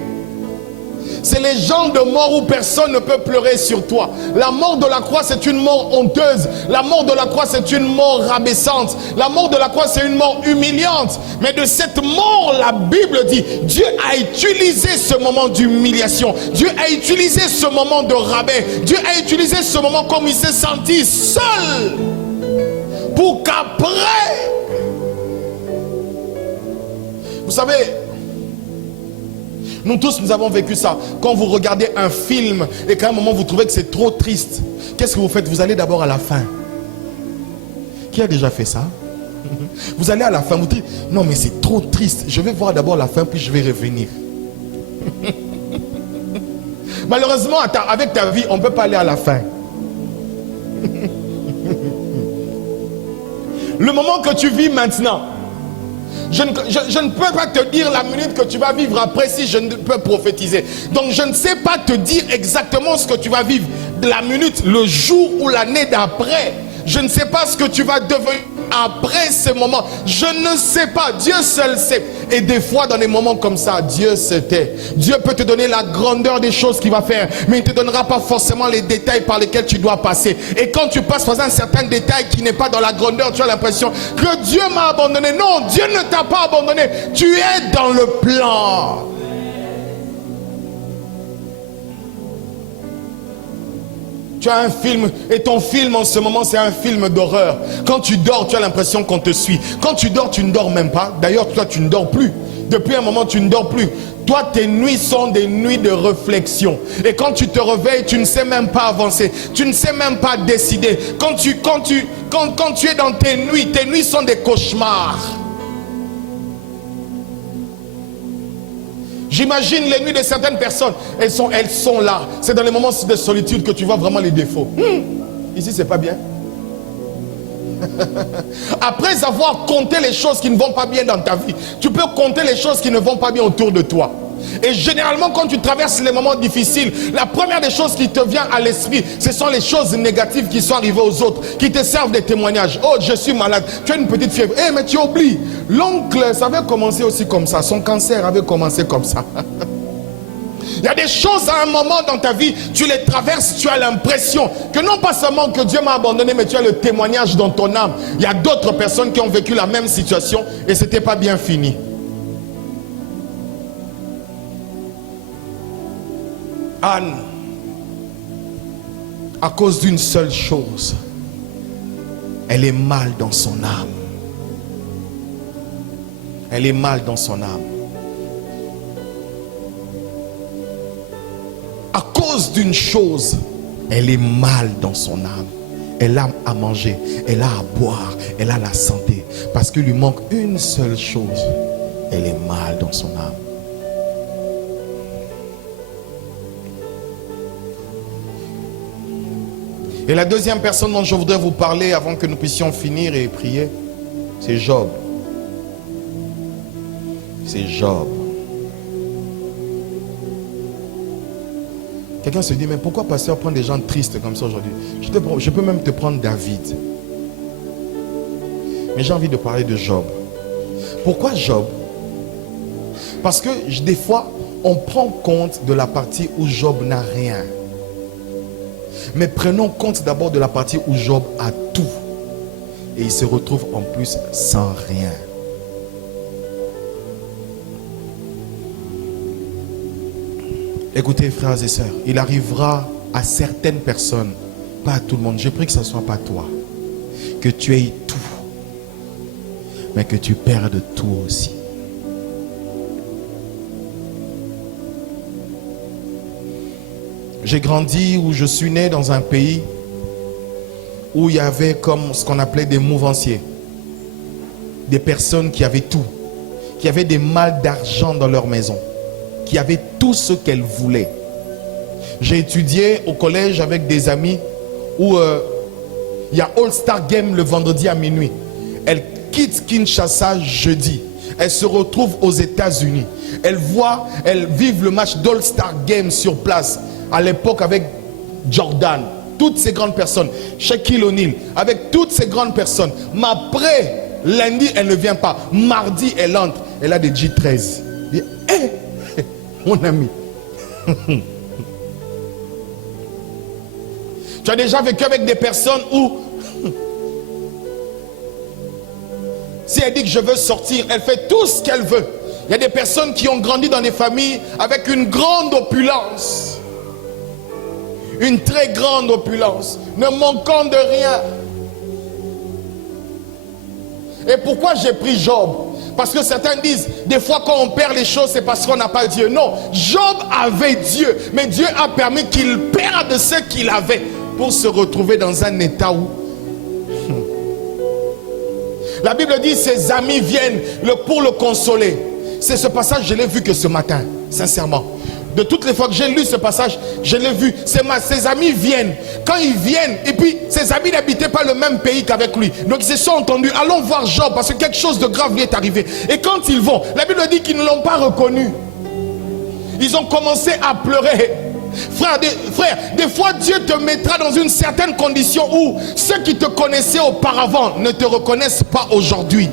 C'est les gens de mort où personne ne peut pleurer sur toi. La mort de la croix, c'est une mort honteuse. La mort de la croix, c'est une mort rabaissante. La mort de la croix, c'est une mort humiliante. Mais de cette mort, la Bible dit, Dieu a utilisé ce moment d'humiliation. Dieu a utilisé ce moment de rabais. Dieu a utilisé ce moment comme il s'est senti seul. Pour qu'après... Vous savez... Nous tous, nous avons vécu ça. Quand vous regardez un film et qu'à un moment vous trouvez que c'est trop triste, qu'est-ce que vous faites? Vous allez d'abord à la fin. Qui a déjà fait ça? Vous allez à la fin, vous dites, non mais c'est trop triste. Je vais voir d'abord la fin, puis je vais revenir. Malheureusement, avec ta vie, on ne peut pas aller à la fin. Le moment que tu vis maintenant, je ne peux pas te dire la minute que tu vas vivre après si je ne peux prophétiser. Donc je ne sais pas te dire exactement ce que tu vas vivre de la minute, le jour ou l'année d'après. Je ne sais pas ce que tu vas devenir après ce moment. Je ne sais pas. Dieu seul sait. Et des fois, dans des moments comme ça, Dieu se tait. Dieu peut te donner la grandeur des choses qu'il va faire, mais il ne te donnera pas forcément les détails par lesquels tu dois passer. Et quand tu passes par un certain détail qui n'est pas dans la grandeur, tu as l'impression que Dieu m'a abandonné. Non, Dieu ne t'a pas abandonné. Tu es dans le plan. Tu as un film et ton film en ce moment c'est un film d'horreur. Quand tu dors, tu as l'impression qu'on te suit. Quand tu dors, tu ne dors même pas. D'ailleurs, toi, tu ne dors plus. Depuis un moment, tu ne dors plus. Toi, tes nuits sont des nuits de réflexion. Et quand tu te réveilles, tu ne sais même pas avancer. Tu ne sais même pas décider. Quand tu es dans tes nuits sont des cauchemars. J'imagine les nuits de certaines personnes, elles sont là. C'est dans les moments de solitude que tu vois vraiment les défauts. Ici, c'est pas bien. Après avoir compté les choses qui ne vont pas bien dans ta vie, tu peux compter les choses qui ne vont pas bien autour de toi. Et généralement, quand tu traverses les moments difficiles, la première des choses qui te vient à l'esprit, ce sont les choses négatives qui sont arrivées aux autres, qui te servent des témoignages. Oh, je suis malade, tu as une petite fièvre. Eh, mais tu oublies, l'oncle, ça avait commencé aussi comme ça. Son cancer avait commencé comme ça. Il y a des choses à un moment dans ta vie, tu les traverses, tu as l'impression que non pas seulement que Dieu m'a abandonné, mais tu as le témoignage dans ton âme. Il y a d'autres personnes qui ont vécu la même situation et ce n'était pas bien fini. Anne, à cause d'une seule chose, elle est mal dans son âme. Elle est mal dans son âme. À cause d'une chose, elle est mal dans son âme. Elle a à manger, elle a à boire, elle a la santé. Parce qu'il lui manque une seule chose. Elle est mal dans son âme. Et la deuxième personne dont je voudrais vous parler avant que nous puissions finir et prier, c'est Job. C'est Job. Quelqu'un se dit, mais pourquoi pasteur prend des gens tristes comme ça aujourd'hui? Je peux même te prendre David. Mais j'ai envie de parler de Job. Pourquoi Job? Parce que des fois, on prend compte de la partie où Job n'a rien. Mais prenons compte d'abord de la partie où Job a tout. Et il se retrouve en plus sans rien. Écoutez, frères et sœurs, il arrivera à certaines personnes, pas à tout le monde, je prie que ce ne soit pas toi, que tu aies tout, mais que tu perdes tout aussi. J'ai grandi où je suis né dans un pays où il y avait comme ce qu'on appelait des mouvanciers. Des personnes qui avaient tout, qui avaient des malles d'argent dans leur maison, qui avaient tout ce qu'elles voulaient. J'ai étudié au collège avec des amis où il y a All-Star Game le vendredi à minuit. Elles quittent Kinshasa jeudi. Elles se retrouvent aux États-Unis. Elles vivent le match d'All-Star Game sur place. À l'époque avec Jordan, toutes ces grandes personnes, Shaquille O'Neal, avec toutes ces grandes personnes. Mais après, lundi, elle ne vient pas. Mardi, elle entre. Elle a des J13. Hé, mon ami, Tu as déjà vécu avec des personnes où si elle dit que je veux sortir, elle fait tout ce qu'elle veut. Il y a des personnes qui ont grandi dans des familles avec une grande opulence. Une très grande opulence. Ne manquant de rien. Et pourquoi j'ai pris Job? Parce que certains disent, des fois quand on perd les choses, c'est parce qu'on n'a pas Dieu. Non, Job avait Dieu. Mais Dieu a permis qu'il perde ce qu'il avait pour se retrouver dans un état où la Bible dit ses amis viennent pour le consoler. C'est ce passage, je l'ai vu que ce matin, sincèrement. De toutes les fois que j'ai lu ce passage, je l'ai vu. Ses amis viennent. Quand ils viennent, et puis ses amis n'habitaient pas le même pays qu'avec lui. Donc ils se sont entendus, allons voir Job parce que quelque chose de grave lui est arrivé. Et quand ils vont, la Bible dit qu'ils ne l'ont pas reconnu. Ils ont commencé à pleurer. Frère, des fois Dieu te mettra dans une certaine condition où ceux qui te connaissaient auparavant ne te reconnaissent pas aujourd'hui.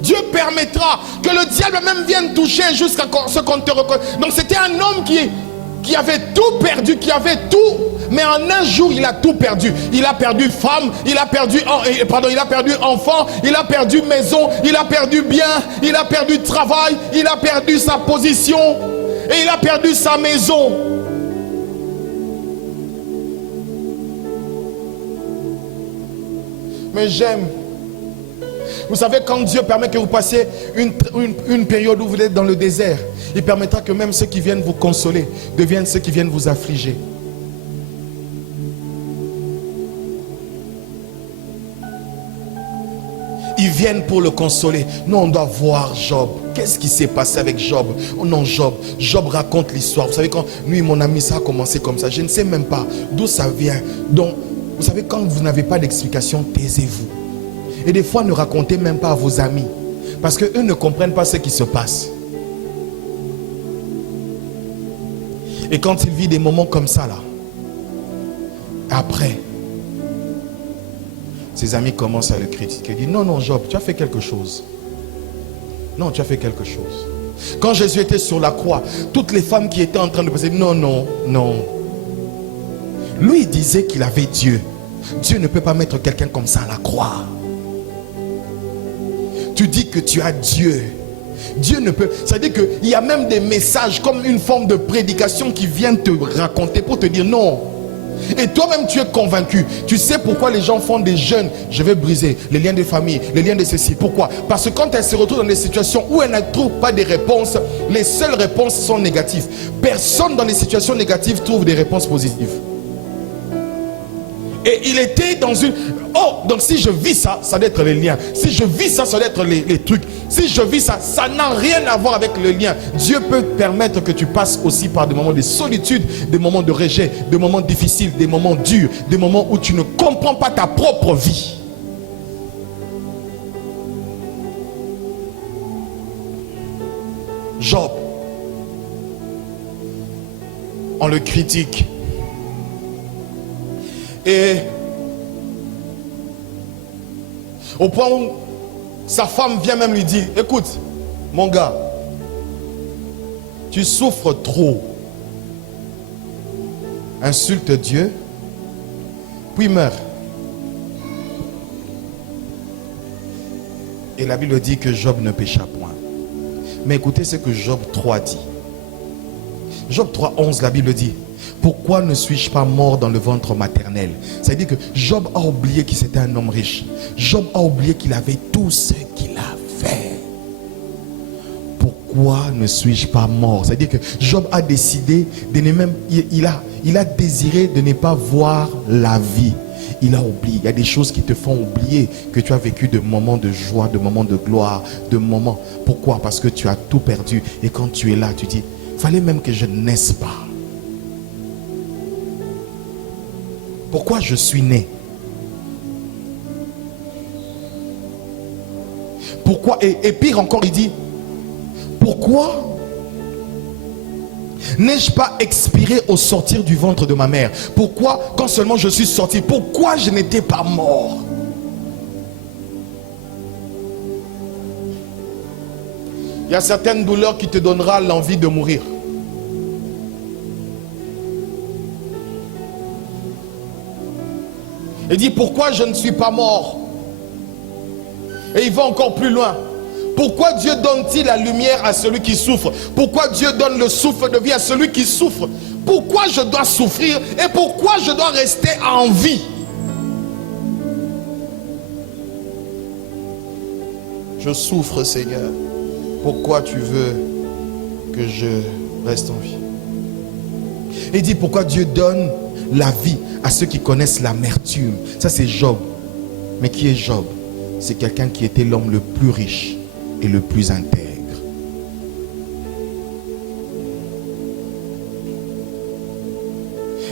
Dieu permettra que le diable même vienne toucher jusqu'à ce qu'on te reconnaisse. Donc c'était un homme qui avait tout perdu, qui avait tout, mais en un jour il a tout perdu. Il a perdu femme, il a perdu enfant, il a perdu maison, il a perdu bien, il a perdu travail, il a perdu sa position et il a perdu sa maison. Mais j'aime. Vous savez, quand Dieu permet que vous passiez une période où vous êtes dans le désert, il permettra que même ceux qui viennent vous consoler deviennent ceux qui viennent vous affliger. Ils viennent pour le consoler. Nous, on doit voir Job. Qu'est-ce qui s'est passé avec Job? Oh non, Job raconte l'histoire. Vous savez, quand lui, mon ami, ça a commencé comme ça. Je ne sais même pas d'où ça vient. Donc, vous savez, quand vous n'avez pas d'explication, taisez-vous. Et des fois, ne racontez même pas à vos amis. Parce qu'eux ne comprennent pas ce qui se passe. Et quand il vit des moments comme ça, là, après, ses amis commencent à le critiquer. Il dit, non, non, Job, tu as fait quelque chose. Non, tu as fait quelque chose. Quand Jésus était sur la croix, toutes les femmes qui étaient en train de passer, non, non, non. Lui, il disait qu'il avait Dieu. Dieu ne peut pas mettre quelqu'un comme ça à la croix. Tu dis que tu as Dieu. Dieu ne peut... Ça veut dire qu'il y a même des messages comme une forme de prédication qui viennent te raconter pour te dire non. Et toi-même tu es convaincu. Tu sais pourquoi les gens font des jeûnes. Je vais briser les liens de famille, les liens de ceci. Pourquoi? Parce que quand elles se retrouvent dans des situations où elles ne trouvent pas des réponses, les seules réponses sont négatives. Personne dans les situations négatives trouve des réponses positives. Et il était dans une... Oh, donc si je vis ça, ça doit être les liens. Si je vis ça, ça doit être les trucs. Si je vis ça, ça n'a rien à voir avec le lien. Dieu peut permettre que tu passes aussi par des moments de solitude, des moments de rejet, des moments difficiles, des moments durs, des moments où tu ne comprends pas ta propre vie. Job, on le critique. Et au point où sa femme vient même lui dire, écoute, mon gars, tu souffres trop. Insulte Dieu, puis meurs. Et la Bible dit que Job ne pécha point. Mais écoutez ce que Job 3 dit. Job 3, 11, la Bible dit, pourquoi ne suis-je pas mort dans le ventre maternel? Ça veut dire que Job a oublié qu'il était un homme riche. Job a oublié qu'il avait tout ce qu'il avait. Pourquoi ne suis-je pas mort? Ça veut dire que Job a décidé de ne même... Il a désiré de ne pas voir la vie. Il a oublié. Il y a des choses qui te font oublier que tu as vécu de moments de joie, de moments de gloire, de moments... Pourquoi? Parce que tu as tout perdu. Et quand tu es là, tu dis, fallait même que je ne naisse pas. Pourquoi je suis né? Pourquoi? Et pire encore, il dit, pourquoi n'ai-je pas expiré au sortir du ventre de ma mère? Pourquoi, quand seulement je suis sorti, pourquoi je n'étais pas mort? Il y a certaines douleurs qui te donneront l'envie de mourir. Et dit, pourquoi je ne suis pas mort? Et il va encore plus loin. Pourquoi Dieu donne-t-il la lumière à celui qui souffre? Pourquoi Dieu donne le souffle de vie à celui qui souffre? Pourquoi je dois souffrir et pourquoi je dois rester en vie? Je souffre, Seigneur. Pourquoi tu veux que je reste en vie? Et il dit, pourquoi Dieu donne la vie à ceux qui connaissent l'amertume? Ça, c'est Job. Mais qui est Job? C'est quelqu'un qui était l'homme le plus riche et le plus intègre.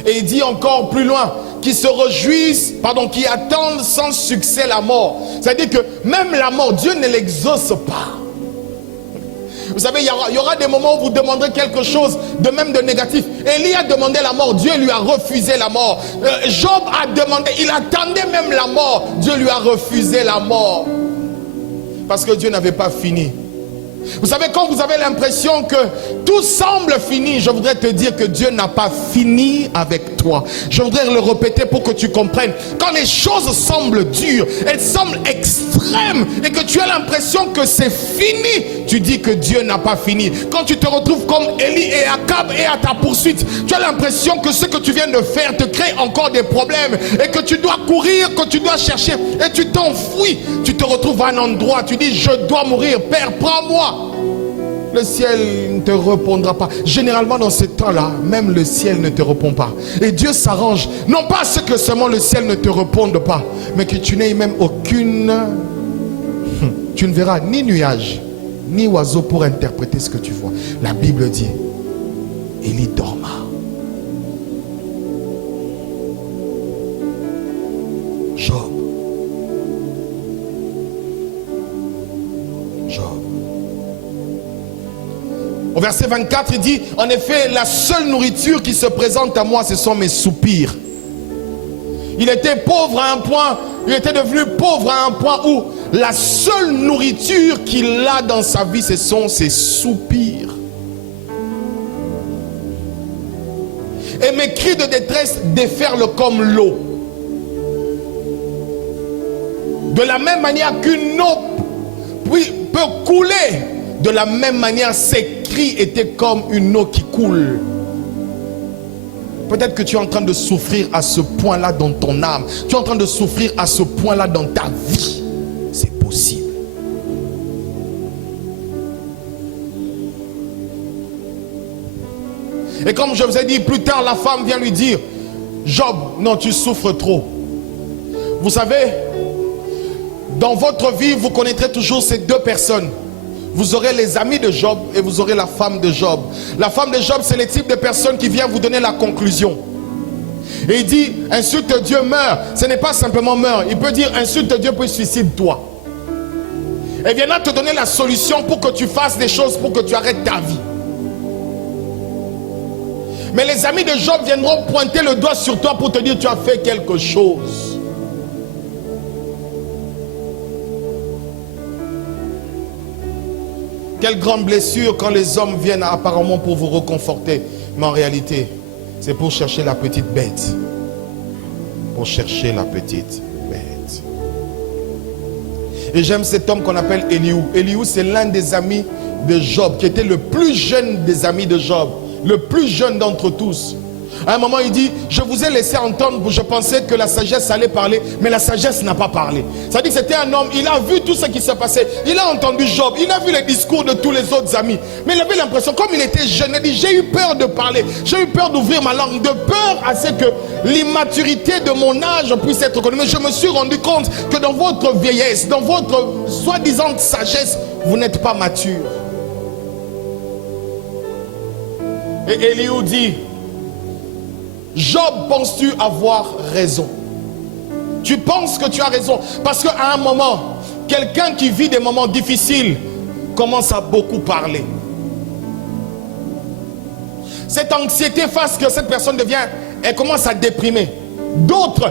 Et il dit encore plus loin, qui se réjouissent, qui attendent sans succès la mort. C'est-à-dire que même la mort, Dieu ne l'exauce pas. Vous savez, il y aura des moments où vous demanderez quelque chose de même de négatif. Élie a demandé la mort, Dieu lui a refusé la mort. Job a demandé, il attendait même la mort, Dieu lui a refusé la mort. Parce que Dieu n'avait pas fini. Vous savez, quand vous avez l'impression que tout semble fini, je voudrais te dire que Dieu n'a pas fini avec toi. Je voudrais le répéter pour que tu comprennes. Quand les choses semblent dures, elles semblent extrêmes et que tu as l'impression que c'est fini, tu dis que Dieu n'a pas fini. Quand tu te retrouves comme Élie et Akab et à ta poursuite, tu as l'impression que ce que tu viens de faire te crée encore des problèmes et que tu dois courir, que tu dois chercher et tu t'enfuis. Tu te retrouves à un endroit, tu dis je dois mourir, Père, prends-moi. Le ciel ne te répondra pas. Généralement dans ce temps-là, même le ciel ne te répond pas. Et Dieu s'arrange, non pas à ce que seulement le ciel ne te réponde pas, mais que tu n'aies même aucune... Tu ne verras ni nuage, ni oiseau pour interpréter ce que tu vois. La Bible dit, Élie dorma. Job. Au verset 24, il dit, en effet, la seule nourriture qui se présente à moi, ce sont mes soupirs. Il était pauvre à un point, il était devenu pauvre à un point où la seule nourriture qu'il a dans sa vie, ce sont ses soupirs. Et mes cris de détresse déferlent comme l'eau. De la même manière qu'une eau peut couler, de la même manière, ces cris étaient comme une eau qui coule. Peut-être que tu es en train de souffrir à ce point-là dans ton âme. Tu es en train de souffrir à ce point-là dans ta vie. C'est possible. Et comme je vous ai dit, plus tard, la femme vient lui dire, Job, non, tu souffres trop. Vous savez, dans votre vie, vous connaîtrez toujours ces deux personnes. Vous aurez les amis de Job et vous aurez la femme de Job. La femme de Job, c'est le type de personne qui vient vous donner la conclusion. Et il dit, insulte Dieu, meurt. Ce n'est pas simplement meurt. Il peut dire, insulte Dieu, puis suicide-toi. Et viendra te donner la solution pour que tu fasses des choses, pour que tu arrêtes ta vie. Mais les amis de Job viendront pointer le doigt sur toi pour te dire, tu as fait quelque chose. Quelle grande blessure quand les hommes viennent apparemment pour vous réconforter. Mais en réalité, c'est pour chercher la petite bête. Pour chercher la petite bête. Et j'aime cet homme qu'on appelle Elihu. Elihu, c'est l'un des amis de Job, qui était le plus jeune des amis de Job. Le plus jeune d'entre tous. À un moment, il dit, je vous ai laissé entendre, je pensais que la sagesse allait parler, mais la sagesse n'a pas parlé. Ça dit que c'était un homme, il a vu tout ce qui s'est passé, il a entendu Job, il a vu les discours de tous les autres amis. Mais il avait l'impression, comme il était jeune, il dit, j'ai eu peur de parler, j'ai eu peur d'ouvrir ma langue, de peur à ce que l'immaturité de mon âge puisse être connue. Mais je me suis rendu compte que dans votre vieillesse, dans votre soi-disant sagesse, vous n'êtes pas mature. Et Elihu dit, Job, penses-tu avoir raison? Tu penses que tu as raison. Parce qu'à un moment, quelqu'un qui vit des moments difficiles commence à beaucoup parler. Cette anxiété fasse que cette personne devient, elle commence à déprimer. D'autres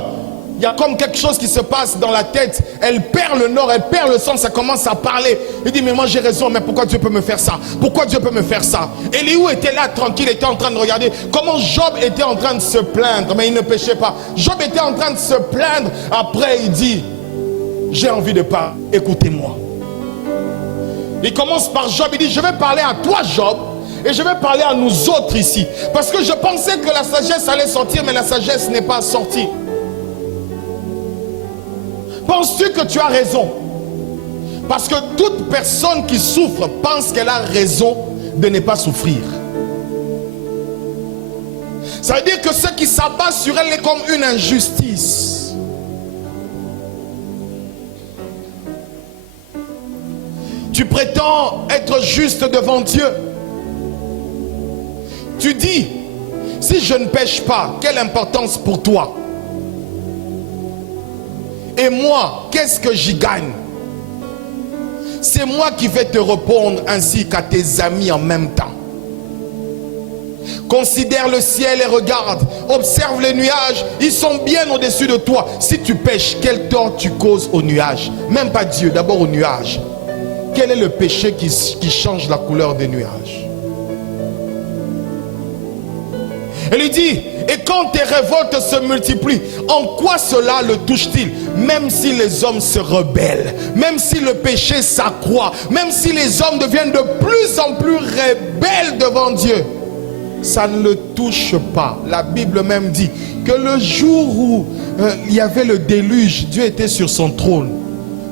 il y a comme quelque chose qui se passe dans la tête. Elle perd le nord, elle perd le sens, ça commence à parler. Il dit, mais moi j'ai raison, mais pourquoi Dieu peut me faire ça? Pourquoi Dieu peut me faire ça? Elihu était là tranquille, était en train de regarder comment Job était en train de se plaindre, mais il ne péchait pas. Job était en train de se plaindre. Après il dit, j'ai envie de parler, écoutez-moi. Il commence par Job, il dit, je vais parler à toi Job, et je vais parler à nous autres ici. Parce que je pensais que la sagesse allait sortir, mais la sagesse n'est pas sortie. Penses-tu que tu as raison? Parce que toute personne qui souffre pense qu'elle a raison de ne pas souffrir. Ça veut dire que ce qui s'abat sur elle est comme une injustice. Tu prétends être juste devant Dieu. Tu dis, si je ne pêche pas, quelle importance pour toi? Et moi, qu'est-ce que j'y gagne? C'est moi qui vais te répondre ainsi qu'à tes amis en même temps. Considère le ciel et regarde. Observe les nuages. Ils sont bien au-dessus de toi. Si tu pêches, quel tort tu causes aux nuages? Même pas Dieu, d'abord aux nuages. Quel est le péché qui change la couleur des nuages? Elle lui dit, et quand tes révoltes se multiplient, en quoi cela le touche-t-il? Même si les hommes se rebellent, même si le péché s'accroît, même si les hommes deviennent de plus en plus rebelles devant Dieu, ça ne le touche pas. La Bible même dit que le jour où il y avait le déluge, Dieu était sur son trône.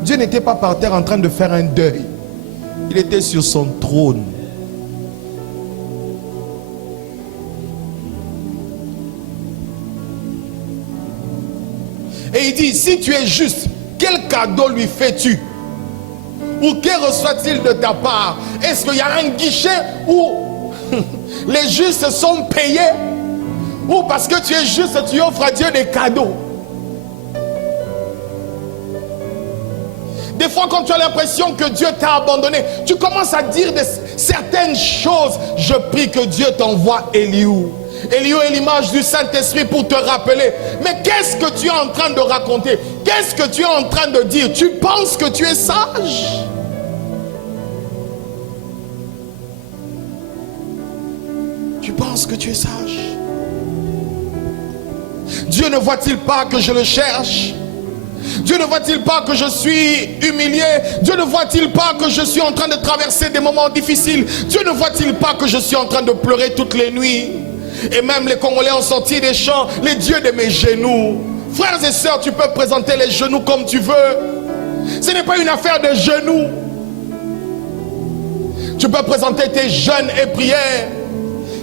Dieu n'était pas par terre en train de faire un deuil. Il était sur son trône. Et il dit, si tu es juste, quel cadeau lui fais-tu? Ou que reçoit-il de ta part? Est-ce qu'il y a un guichet où les justes sont payés? Ou parce que tu es juste, tu offres à Dieu des cadeaux? Des fois, quand tu as l'impression que Dieu t'a abandonné, tu commences à dire certaines choses. Je prie que Dieu t'envoie Elihu. Elihu est l'image du Saint-Esprit pour te rappeler. Mais qu'est-ce que tu es en train de raconter? Qu'est-ce que tu es en train de dire? Tu penses que tu es sage? Tu penses que tu es sage? Dieu ne voit-il pas que je le cherche? Dieu ne voit-il pas que je suis humilié? Dieu ne voit-il pas que je suis en train de traverser des moments difficiles? Dieu ne voit-il pas que je suis en train de pleurer toutes les nuits? Et même les Congolais ont sorti des chants, les dieux de mes genoux. Frères et sœurs, tu peux présenter les genoux comme tu veux. Ce n'est pas une affaire de genoux. Tu peux présenter tes jeûnes et prières.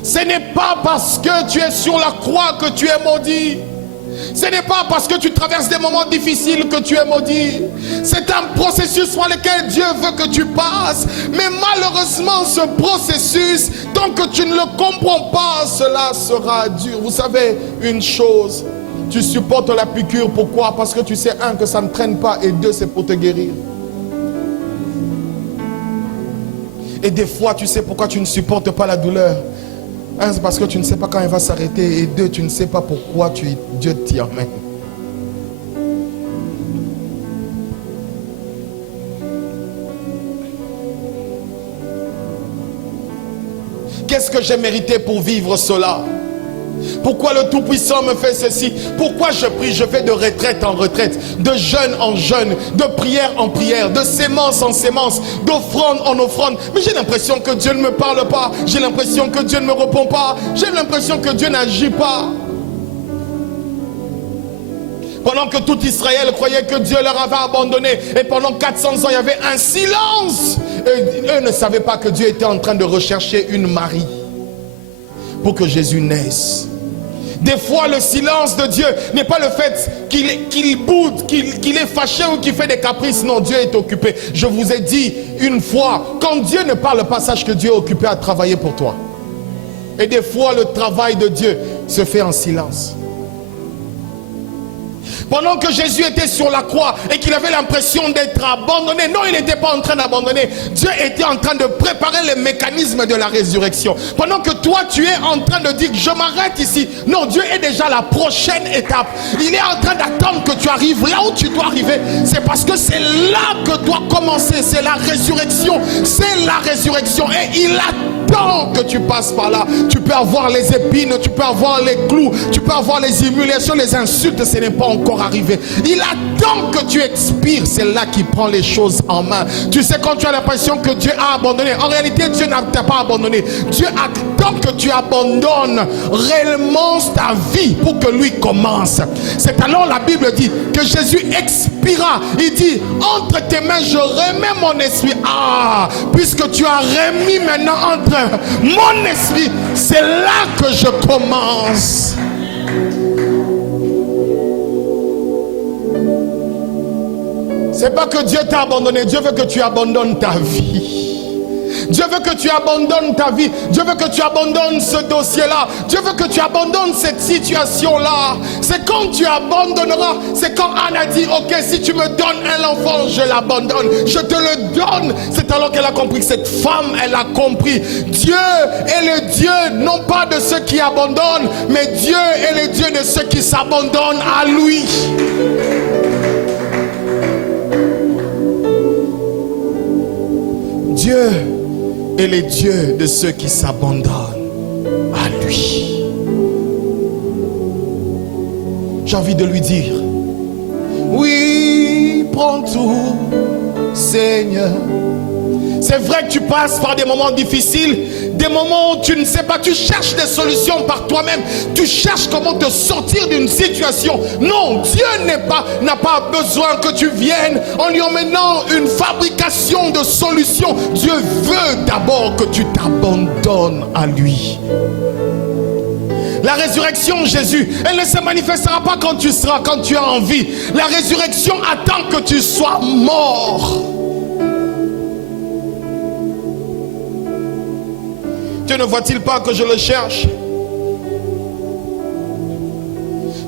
Ce n'est pas parce que tu es sur la croix que tu es maudit. Ce n'est pas parce que tu traverses des moments difficiles que tu es maudit. C'est un processus par lequel Dieu veut que tu passes. Mais malheureusement, ce processus, tant que tu ne le comprends pas, cela sera dur. Vous savez une chose, tu supportes la piqûre. Pourquoi? Parce que tu sais, un, que ça ne traîne pas, et deux, c'est pour te guérir. Et des fois, tu sais pourquoi tu ne supportes pas la douleur. Un, c'est parce que tu ne sais pas quand elle va s'arrêter. Et deux, tu ne sais pas pourquoi Dieu t'y emmène. Qu'est-ce que j'ai mérité pour vivre cela? Pourquoi le Tout-Puissant me fait ceci? Pourquoi je prie? Je vais de retraite en retraite, de jeûne en jeûne, de prière en prière, de sémence en sémence, d'offrande en offrande. Mais j'ai l'impression que Dieu ne me parle pas. J'ai l'impression que Dieu ne me répond pas. J'ai l'impression que Dieu n'agit pas. Pendant que tout Israël croyait que Dieu leur avait abandonné, et pendant 400 ans, il y avait un silence. Et eux ne savaient pas que Dieu était en train de rechercher une Marie pour que Jésus naisse. Des fois, le silence de Dieu n'est pas le fait qu'il boude, qu'il est fâché ou qu'il fait des caprices. Non, Dieu est occupé. Je vous ai dit une fois, quand Dieu ne parle pas, sache que Dieu est occupé à travailler pour toi. Et des fois, le travail de Dieu se fait en silence. Pendant que Jésus était sur la croix et qu'il avait l'impression d'être abandonné, non, il n'était pas en train d'abandonner. Dieu était en train de préparer les mécanismes de la résurrection. Pendant que toi, tu es en train de dire, je m'arrête ici. Non, Dieu est déjà à la prochaine étape. Il est en train d'attendre que tu arrives là où tu dois arriver. C'est parce que c'est là que doit commencer. C'est la résurrection. C'est la résurrection. Et il attend que tu passes par là. Tu peux avoir les épines, tu peux avoir les clous, tu peux avoir les humiliations, les insultes. Ce n'est pas encore arrivé. Il attend que tu expires. C'est là qu'il prend les choses en main. Tu sais, quand tu as l'impression que Dieu a abandonné, en réalité Dieu n'a pas abandonné. Dieu attend que tu abandonnes réellement ta vie pour que lui commence. C'est alors la Bible dit que Jésus expira. Il dit, entre tes mains je remets mon esprit. Ah, puisque tu as remis maintenant entre mon esprit, c'est là que je commence. C'est pas que Dieu t'a abandonné. Dieu veut que tu abandonnes ta vie. Dieu veut que tu abandonnes ta vie. Dieu veut que tu abandonnes ce dossier-là. Dieu veut que tu abandonnes cette situation-là. C'est quand tu abandonneras. C'est quand Anne a dit, ok, si tu me donnes un enfant, je l'abandonne. Je te le donne. C'est alors qu'elle a compris que cette femme, elle a compris. Dieu est le Dieu, non pas de ceux qui abandonnent, mais Dieu est le Dieu de ceux qui s'abandonnent à lui. Dieu est le Dieu de ceux qui s'abandonnent à lui. J'ai envie de lui dire, oui, prends tout, Seigneur. C'est vrai que tu passes par des moments difficiles, des moments où tu ne sais pas, tu cherches des solutions par toi-même, tu cherches comment te sortir d'une situation. Non, Dieu n'a pas besoin que tu viennes en lui emmenant une fabrication de solutions. Dieu veut d'abord que tu t'abandonnes à lui. La résurrection, Jésus, elle ne se manifestera pas quand tu as envie. La résurrection attend que tu sois mort. Dieu ne voit-il pas que je le cherche?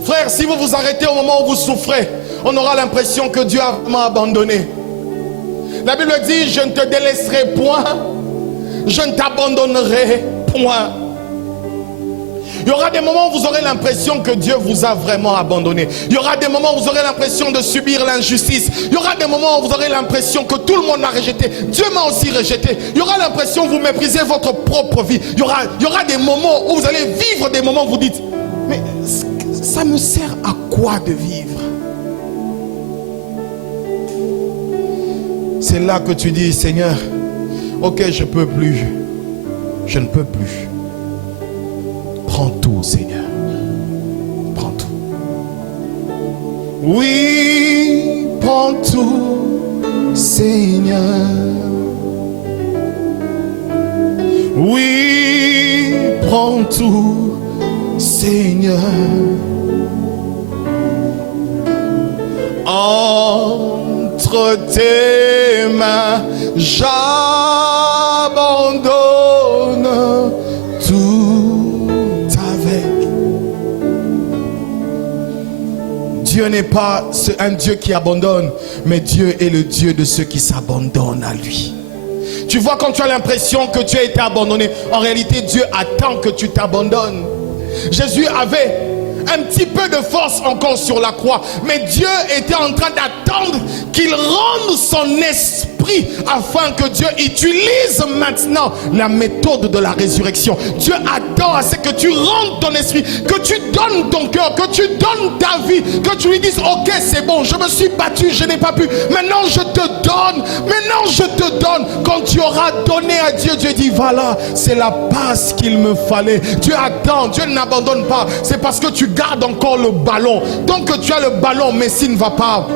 Frère, si vous vous arrêtez au moment où vous souffrez, on aura l'impression que Dieu a vraiment abandonné. La Bible dit, je ne te délaisserai point, je ne t'abandonnerai point. Il y aura des moments où vous aurez l'impression que Dieu vous a vraiment abandonné. Il y aura des moments où vous aurez l'impression de subir l'injustice. Il y aura des moments où vous aurez l'impression que tout le monde m'a rejeté. Dieu m'a aussi rejeté. Il y aura l'impression que vous méprisez votre propre vie. Il y aura des moments où vous allez vivre des moments où vous dites, mais ça me sert à quoi de vivre? C'est là que tu dis, Seigneur, ok, je peux plus. Je ne peux plus. Prends tout, Seigneur. Prends tout. Oui, prends tout, Seigneur. Oui, prends tout, Seigneur. Entre tes mains, j'abandonne tout avec. Dieu n'est pas un Dieu qui abandonne, mais Dieu est le Dieu de ceux qui s'abandonnent à lui. Tu vois, quand tu as l'impression que tu as été abandonné, en réalité Dieu attend que tu t'abandonnes. Jésus avait un petit peu de force encore sur la croix, mais Dieu était en train d'attendre qu'il rende son esprit afin que Dieu utilise maintenant la méthode de la résurrection. Dieu attend à ce que tu rendes ton esprit, que tu donnes ton cœur, que tu donnes ta vie, que tu lui dises, ok, c'est bon, je me suis battu, je n'ai pas pu, maintenant je te donne, quand tu auras donné à Dieu, Dieu dit, voilà, c'est la passe qu'il me fallait. Dieu attend, Dieu n'abandonne pas, c'est parce que tu gardes encore le ballon. Donc que tu as le ballon, Messi ne va pas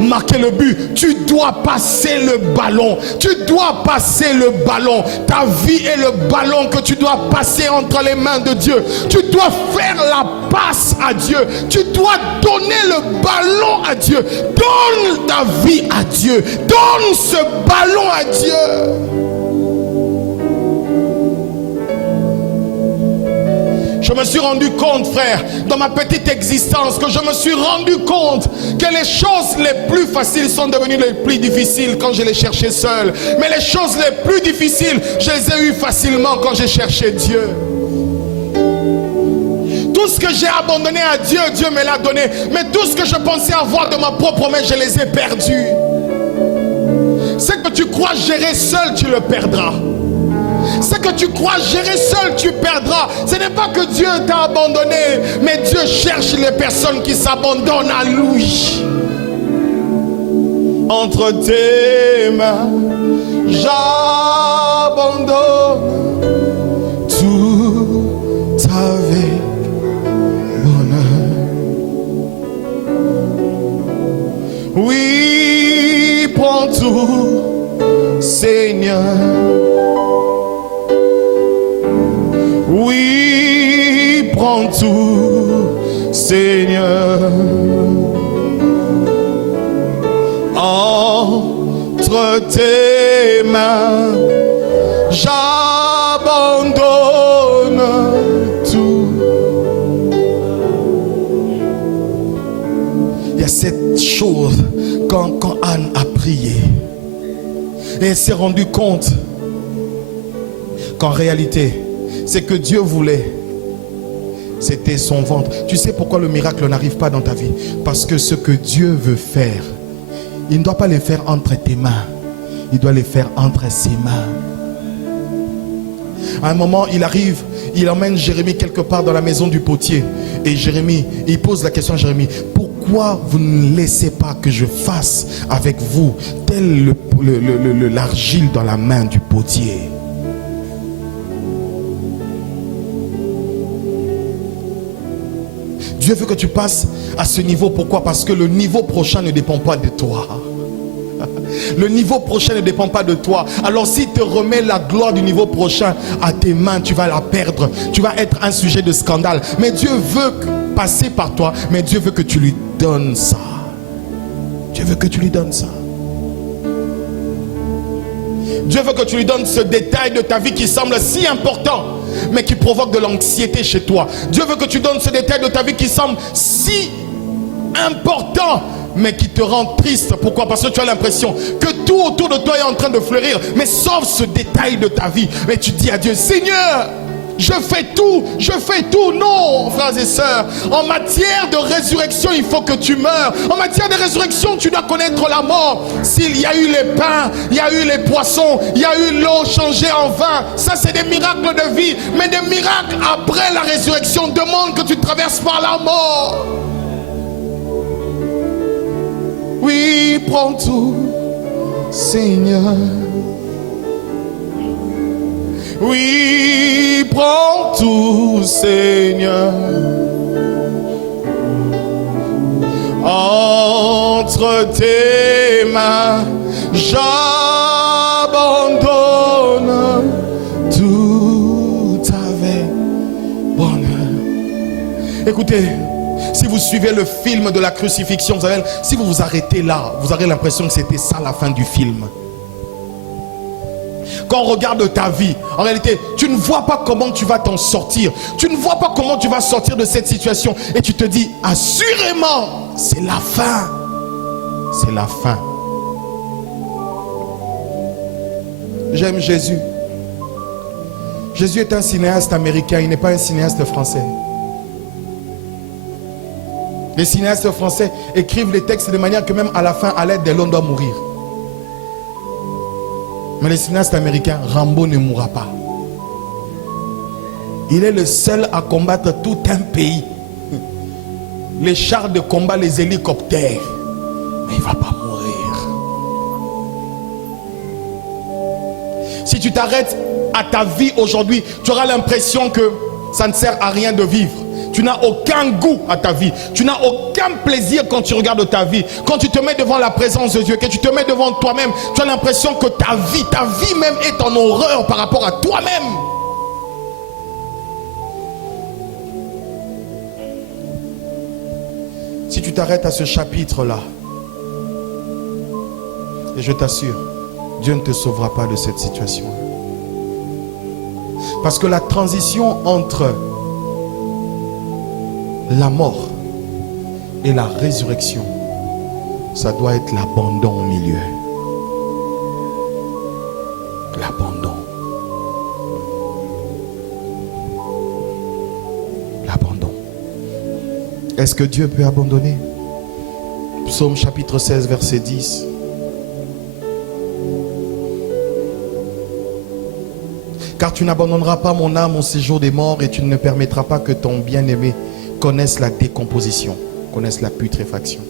marquer le but. Tu dois passer le ballon. Tu dois passer le ballon. Ta vie est le ballon que tu dois passer entre les mains de Dieu. Tu dois faire la passe à Dieu. Tu dois donner le ballon à Dieu. Donne ta vie à Dieu. Donne ce ballon à Dieu. Je me suis rendu compte, frère, dans ma petite existence, que je me suis rendu compte que les choses les plus faciles sont devenues les plus difficiles quand je les cherchais seul. Mais les choses les plus difficiles, je les ai eues facilement quand j'ai cherché Dieu. Tout ce que j'ai abandonné à Dieu, Dieu me l'a donné. Mais tout ce que je pensais avoir de ma propre main, je les ai perdus. Ce que tu crois gérer seul, tu le perdras. Ce que tu crois gérer seul, tu perdras. Ce n'est pas que Dieu t'a abandonné, mais Dieu cherche les personnes qui s'abandonnent à lui. Entre tes mains, j'abandonne tout avec bonheur. Oui, prends tout, Seigneur. Oui, prends tout, Seigneur. Entre tes mains, j'abandonne tout. Il y a cette chose quand Anne a prié et elle s'est rendue compte qu'en réalité, c'est que Dieu voulait, c'était son ventre. Tu sais pourquoi le miracle n'arrive pas dans ta vie? Parce que ce que Dieu veut faire, il ne doit pas les faire entre tes mains, il doit les faire entre ses mains. À un moment, il arrive, il emmène Jérémie quelque part dans la maison du potier. Et Jérémie, il pose la question à Jérémie: pourquoi vous ne laissez pas que je fasse avec vous tel l'argile dans la main du potier? Dieu veut que tu passes à ce niveau. Pourquoi? Parce que le niveau prochain ne dépend pas de toi. Le niveau prochain ne dépend pas de toi. Alors si te remets la gloire du niveau prochain à tes mains, tu vas la perdre. Tu vas être un sujet de scandale. Mais Dieu veut passer par toi. Mais Dieu veut que tu lui donnes ça. Dieu veut que tu lui donnes ça. Dieu veut que tu lui donnes ce détail de ta vie qui semble si important, mais qui provoque de l'anxiété chez toi. Dieu veut que tu donnes ce détail de ta vie qui semble si important, mais qui te rend triste. Pourquoi? Parce que tu as l'impression que tout autour de toi est en train de fleurir, mais sauf ce détail de ta vie. Mais tu dis à Dieu: Seigneur, je fais tout, je fais tout. Non, frères et sœurs, en matière de résurrection, il faut que tu meurs. En matière de résurrection, tu dois connaître la mort. S'il y a eu les pains, il y a eu les poissons, il y a eu l'eau changée en vin, ça c'est des miracles de vie. Mais des miracles après la résurrection demandent que tu traverses par la mort. Oui, prends tout, Seigneur. Oui, prends tout, Seigneur. Entre tes mains, j'abandonne tout avec bonheur. Écoutez, si vous suivez le film de la crucifixion, si vous vous arrêtez là, vous aurez l'impression que c'était ça la fin du film. Quand on regarde ta vie, en réalité, tu ne vois pas comment tu vas t'en sortir. Tu ne vois pas comment tu vas sortir de cette situation. Et tu te dis, assurément, c'est la fin. C'est la fin. J'aime Jésus. Jésus est un cinéaste américain, il n'est pas un cinéaste français. Les cinéastes français écrivent les textes de manière que même à la fin, à l'aide de l'homme doit mourir. Mais les cinéastes américains, Rambo ne mourra pas. Il est le seul à combattre tout un pays. Les chars de combat, les hélicoptères. Mais il ne va pas mourir. Si tu t'arrêtes à ta vie aujourd'hui, tu auras l'impression que ça ne sert à rien de vivre. Tu n'as aucun goût à ta vie. Tu n'as aucun plaisir quand tu regardes ta vie. Quand tu te mets devant la présence de Dieu, que tu te mets devant toi-même, tu as l'impression que ta vie même est en horreur par rapport à toi-même. Si tu t'arrêtes à ce chapitre-là, et je t'assure, Dieu ne te sauvera pas de cette situation. Parce que la transition entre La mort et la résurrection, ça doit être l'abandon au milieu. L'abandon. L'abandon. Est-ce que Dieu peut abandonner? Psaume chapitre 16, verset 10. Car tu n'abandonneras pas mon âme au séjour des morts et tu ne permettras pas que ton bien-aimé connaisse la décomposition, connaisse la putréfaction.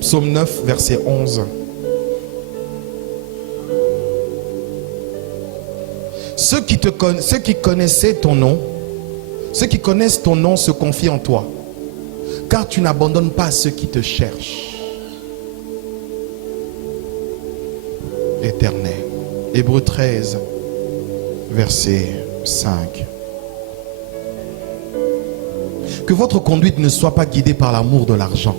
Psaume 9, verset 11. Ceux qui connaissaient ton nom, ceux qui connaissent ton nom se confient en toi, car tu n'abandonnes pas ceux qui te cherchent. Éternel. Hébreux 13, verset 5. Que votre conduite ne soit pas guidée par l'amour de l'argent.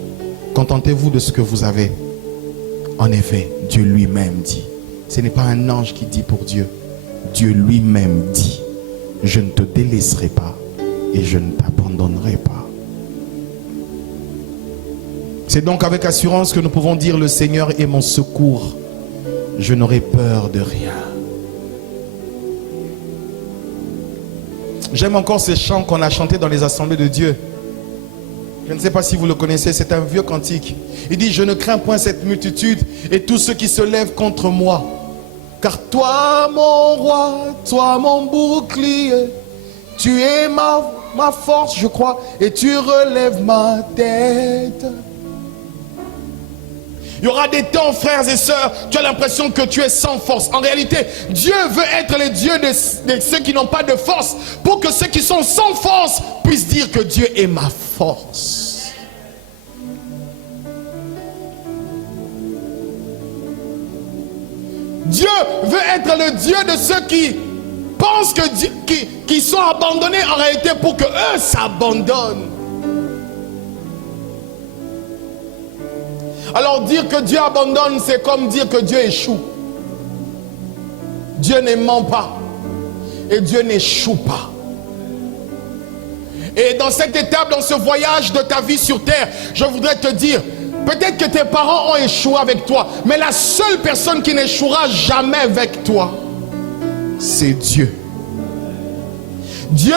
Contentez-vous de ce que vous avez. En effet, Dieu lui-même dit. Ce n'est pas un ange qui dit pour Dieu. Dieu lui-même dit. Je ne te délaisserai pas et je ne t'abandonnerai pas. C'est donc avec assurance que nous pouvons dire: le Seigneur est mon secours. Je n'aurai peur de rien. J'aime encore ces chants qu'on a chantés dans les assemblées de Dieu. Je ne sais pas si vous le connaissez, c'est un vieux cantique. Il dit: je ne crains point cette multitude et tous ceux qui se lèvent contre moi. Car toi, mon roi, toi, mon bouclier, tu es ma force, je crois, et tu relèves ma tête. Il y aura des temps, frères et sœurs, tu as l'impression que tu es sans force. En réalité, Dieu veut être le Dieu de ceux qui n'ont pas de force, pour que ceux qui sont sans force puissent dire que Dieu est ma force. Dieu veut être le Dieu de ceux qui pensent que Dieu, qui sont abandonnés en réalité, pour que eux s'abandonnent. Alors dire que Dieu abandonne, c'est comme dire que Dieu échoue. Dieu ne ment pas. Et Dieu n'échoue pas. Et dans cette étape, dans ce voyage de ta vie sur terre, je voudrais te dire, peut-être que tes parents ont échoué avec toi, mais la seule personne qui n'échouera jamais avec toi, c'est Dieu. Dieu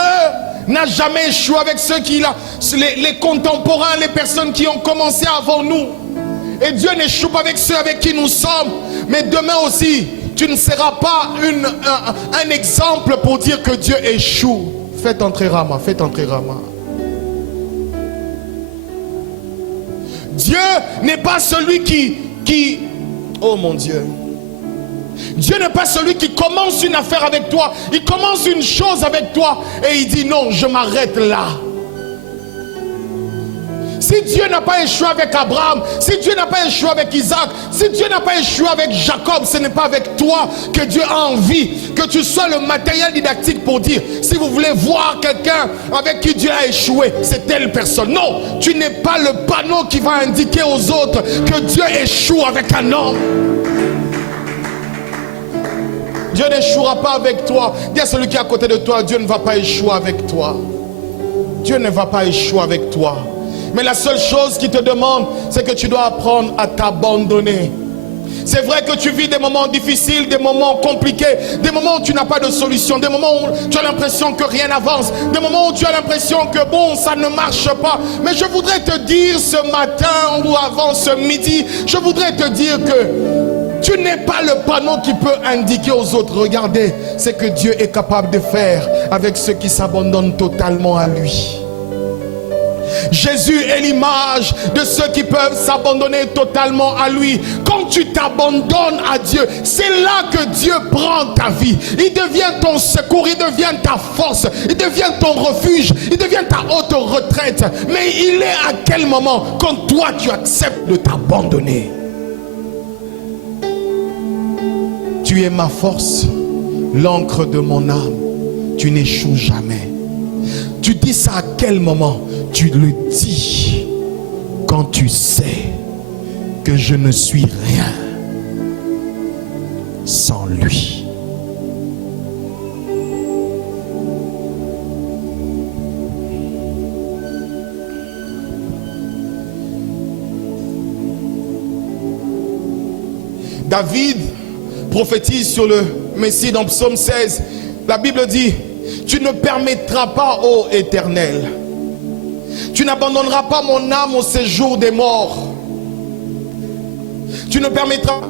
n'a jamais échoué avec ceux qui, les contemporains, les personnes qui ont commencé avant nous. Et Dieu n'échoue pas avec ceux avec qui nous sommes. Mais demain aussi, tu ne seras pas un exemple pour dire que Dieu échoue. Faites entrer Rama, faites entrer Rama. Dieu n'est pas celui qui... Oh mon Dieu. Dieu n'est pas celui qui commence une affaire avec toi. Il commence une chose avec toi et il dit non, je m'arrête là. Si Dieu n'a pas échoué avec Abraham, si Dieu n'a pas échoué avec Isaac, si Dieu n'a pas échoué avec Jacob, ce n'est pas avec toi que Dieu a envie que tu sois le matériel didactique pour dire: si vous voulez voir quelqu'un avec qui Dieu a échoué, c'est telle personne. Non, tu n'es pas le panneau qui va indiquer aux autres que Dieu échoue avec un homme. Dieu n'échouera pas avec toi. Dis à celui qui est à côté de toi: Dieu ne va pas échouer avec toi. Dieu ne va pas échouer avec toi. Mais la seule chose qu'il te demande, c'est que tu dois apprendre à t'abandonner. C'est vrai que tu vis des moments difficiles, des moments compliqués, des moments où tu n'as pas de solution, des moments où tu as l'impression que rien n'avance, des moments où tu as l'impression que bon, ça ne marche pas. Mais je voudrais te dire ce matin ou avant ce midi, je voudrais te dire que tu n'es pas le panneau qui peut indiquer aux autres: regardez ce que Dieu est capable de faire avec ceux qui s'abandonnent totalement à lui. Jésus est l'image de ceux qui peuvent s'abandonner totalement à lui. Quand tu t'abandonnes à Dieu, c'est là que Dieu prend ta vie. Il devient ton secours, il devient ta force, il devient ton refuge, il devient ta haute retraite. Mais il est à quel moment? Quand toi tu acceptes de t'abandonner. Tu es ma force, l'encre de mon âme. Tu n'échoues jamais. Tu dis ça à quel moment? Tu le dis quand tu sais que je ne suis rien sans lui. David prophétise sur le Messie dans Psaume 16. La Bible dit: tu ne permettras pas, ô Éternel, tu n'abandonneras pas mon âme au séjour des morts. Tu ne permettras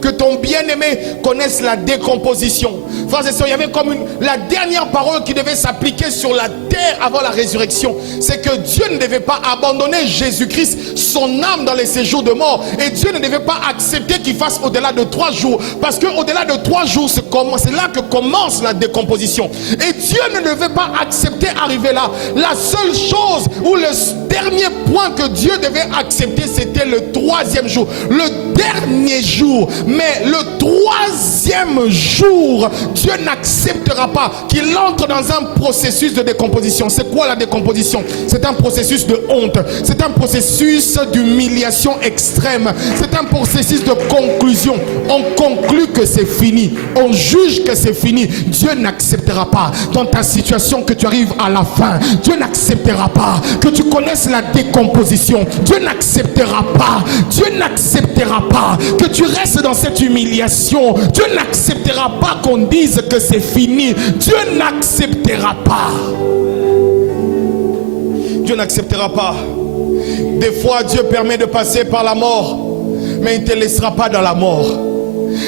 que ton bien-aimé connaisse la décomposition. Frères et sœurs, il y avait comme la dernière parole qui devait s'appliquer sur la terre avant la résurrection. C'est que Dieu ne devait pas abandonner Jésus-Christ, son âme dans les séjours de mort. Et Dieu ne devait pas accepter qu'il fasse au-delà de 3 jours. Parce qu'au-delà de 3 jours, c'est là que commence la décomposition. Et Dieu ne devait pas accepter arriver là. La seule chose ou le dernier point que Dieu devait accepter, c'était le 3e jour. Le dernier jour. Mais le 3e jour, Dieu n'acceptera pas qu'il entre dans un processus de décomposition. C'est quoi la décomposition? C'est un processus de honte. C'est un processus d'humiliation extrême. C'est un processus de conclusion. On conclut que c'est fini. On juge que c'est fini. Dieu n'acceptera pas dans ta situation que tu arrives à la fin. Dieu n'acceptera pas que tu connaisses la décomposition. Dieu n'acceptera pas. Dieu n'acceptera pas que tu restes dans cette humiliation. Dieu n'acceptera pas qu'on dise que c'est fini. Dieu n'acceptera pas. Dieu n'acceptera pas. Des fois, Dieu permet de passer par la mort, mais il ne te laissera pas dans la mort.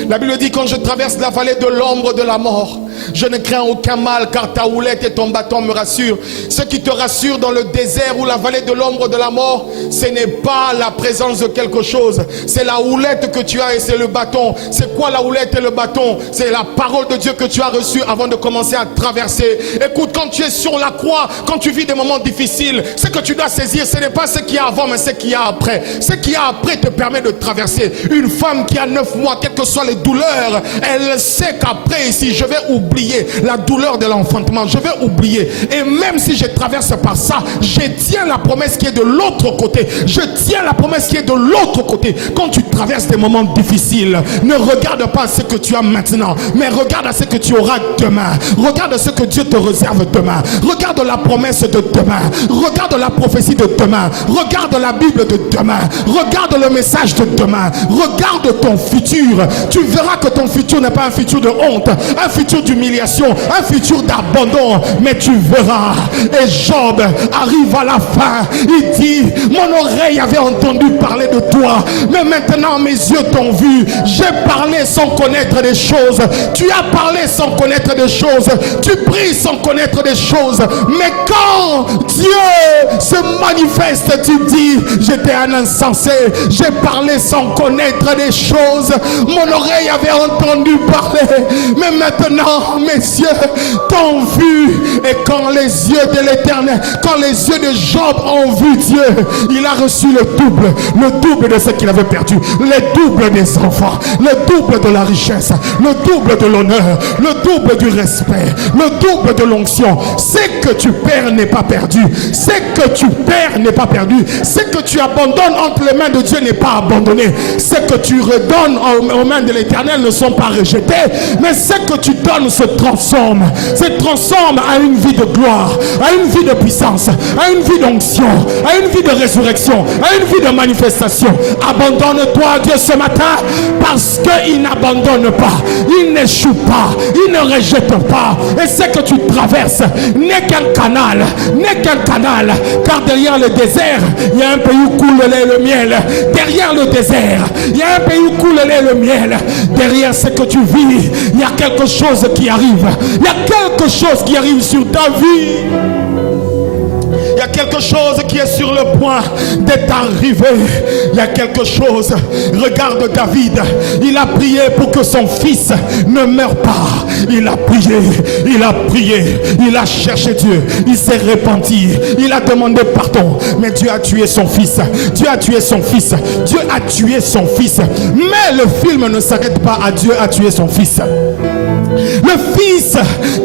La Bible dit: quand je traverse la vallée de l'ombre de la mort, je ne crains aucun mal, car ta houlette et ton bâton me rassurent. Ce qui te rassure dans le désert ou la vallée de l'ombre de la mort, ce n'est pas la présence de quelque chose, c'est la houlette que tu as et c'est le bâton. C'est quoi la houlette et le bâton? C'est la parole de Dieu que tu as reçue avant de commencer à traverser. Écoute, quand tu es sur la croix, quand tu vis des moments difficiles, ce que tu dois saisir, ce n'est pas ce qu'il y a avant, mais ce qu'il y a après. Ce qu'il y a après te permet de traverser. Une femme qui a 9 mois, quelles que soient les douleurs, elle sait qu'après ici, je vais oublier la douleur de l'enfantement, je vais oublier. Et même si je traverse par ça, je tiens la promesse qui est de l'autre côté. Je tiens la promesse qui est de l'autre côté. Quand tu traverses des moments difficiles, ne regarde pas ce que tu as maintenant, mais regarde à ce que tu auras demain. Regarde ce que Dieu te réserve demain. Regarde la promesse de demain. Regarde la prophétie de demain. Regarde la Bible de demain. Regarde le message de demain. Regarde ton futur. Tu verras que ton futur n'est pas un futur de honte, un futur d'humiliation, un futur d'abandon, mais tu verras. Et Job arrive à la fin, il dit: mon oreille avait entendu parler de toi, mais maintenant mes yeux t'ont vu. J'ai parlé sans connaître des choses, tu as parlé sans connaître des choses, tu pries sans connaître des choses, mais quand Dieu se manifeste, tu dis: j'étais un insensé, j'ai parlé sans connaître des choses, mon oreille avait entendu parler, mais maintenant mes yeux t'ont vu. Et quand les yeux de l'Éternel, quand les yeux de Job ont vu Dieu, il a reçu le double de ce qu'il avait perdu, le double des enfants, le double de la richesse, le double de l'honneur, le double du respect, le double de l'onction. Ce que tu perds n'est pas perdu, ce que tu perds n'est pas perdu, ce que tu abandonnes entre les mains de Dieu n'est pas abandonné, ce que tu redonnes aux mains de l'Éternel ne sont pas rejetés, mais ce que tu donnes se transforme à une vie de gloire, à une vie de puissance, à une vie d'onction, à une vie de résurrection, à une vie de manifestation. Abandonne-toi à Dieu ce matin, parce qu'il n'abandonne pas, il n'échoue pas, il ne rejette pas. Et ce que tu traverses n'est qu'un canal, car derrière le désert, il y a un pays où coule le lait et le miel. Derrière le désert, il y a un pays où coule le lait et le miel. Derrière ce que tu vis, il y a quelque chose qui arrive. Il y a quelque chose qui arrive sur ta vie. Il y a quelque chose qui est sur le point d'être arrivé. Il y a quelque chose. Regarde David. Il a prié pour que son fils ne meure pas. Il a prié. Il a cherché Dieu. Il s'est repenti. Il a demandé pardon. Mais Dieu a tué son fils. Dieu a tué son fils. Dieu a tué son fils. Mais le film ne s'arrête pas à Dieu a tué son fils. Le fils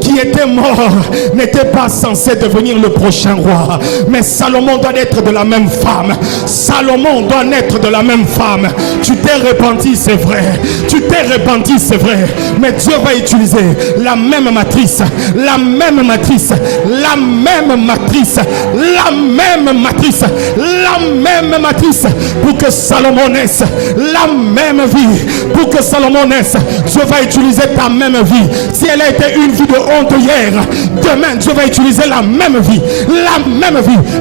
qui était mort n'était pas censé devenir le prochain roi. Mais Salomon doit naître de la même femme. Salomon doit naître de la même femme. Tu t'es repenti, c'est vrai. Tu t'es repenti, c'est vrai. Mais Dieu va utiliser la même matrice. La même matrice. La même matrice. La même matrice. La même matrice. Pour que Salomon naisse. La même dit, pour que Salomon naisse, Dieu va utiliser ta même vie. Si elle a été une vie de honte hier, demain Dieu va utiliser la même vie,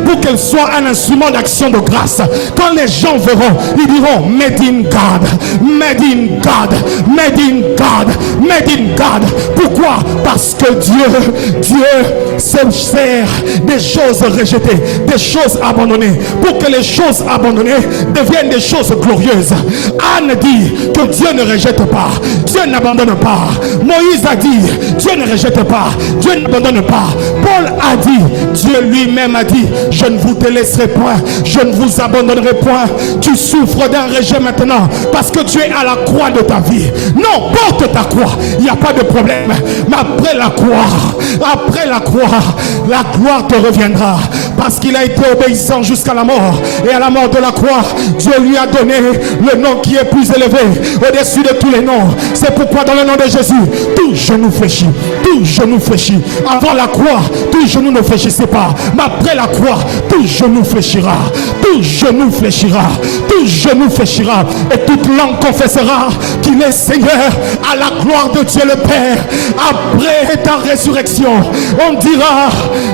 pour qu'elle soit un instrument d'action de grâce. Quand les gens verront, ils diront made in God, made in God, made in God, made in God. Pourquoi? Parce que Dieu se sert des choses rejetées, des choses abandonnées, pour que les choses abandonnées deviennent des choses glorieuses. Anne dit que Dieu ne rejette pas, Dieu n'abandonne pas. Moïse a dit, Dieu ne rejette pas, Dieu n'abandonne pas. Paul a dit, Dieu lui-même a dit, je ne vous délaisserai point, je ne vous abandonnerai point. Tu souffres d'un rejet maintenant parce que tu es à la croix de ta vie. Non, porte ta croix, il n'y a pas de problème. Mais après la croix, la gloire te reviendra, parce qu'il a été obéissant jusqu'à la mort, et à la mort de la croix, Dieu lui a donné le nom qui est plus élevé au-dessus de tous les noms. C'est pourquoi dans le nom de Jésus, tout genou fléchit, tout genou fléchit. Avant la croix, tout genou ne fléchissait pas, mais après la croix, tout genou fléchira, tout genou fléchira, tout genou fléchira, et toute langue confessera qu'il est Seigneur, à la gloire de Dieu le Père. Après ta résurrection, on dira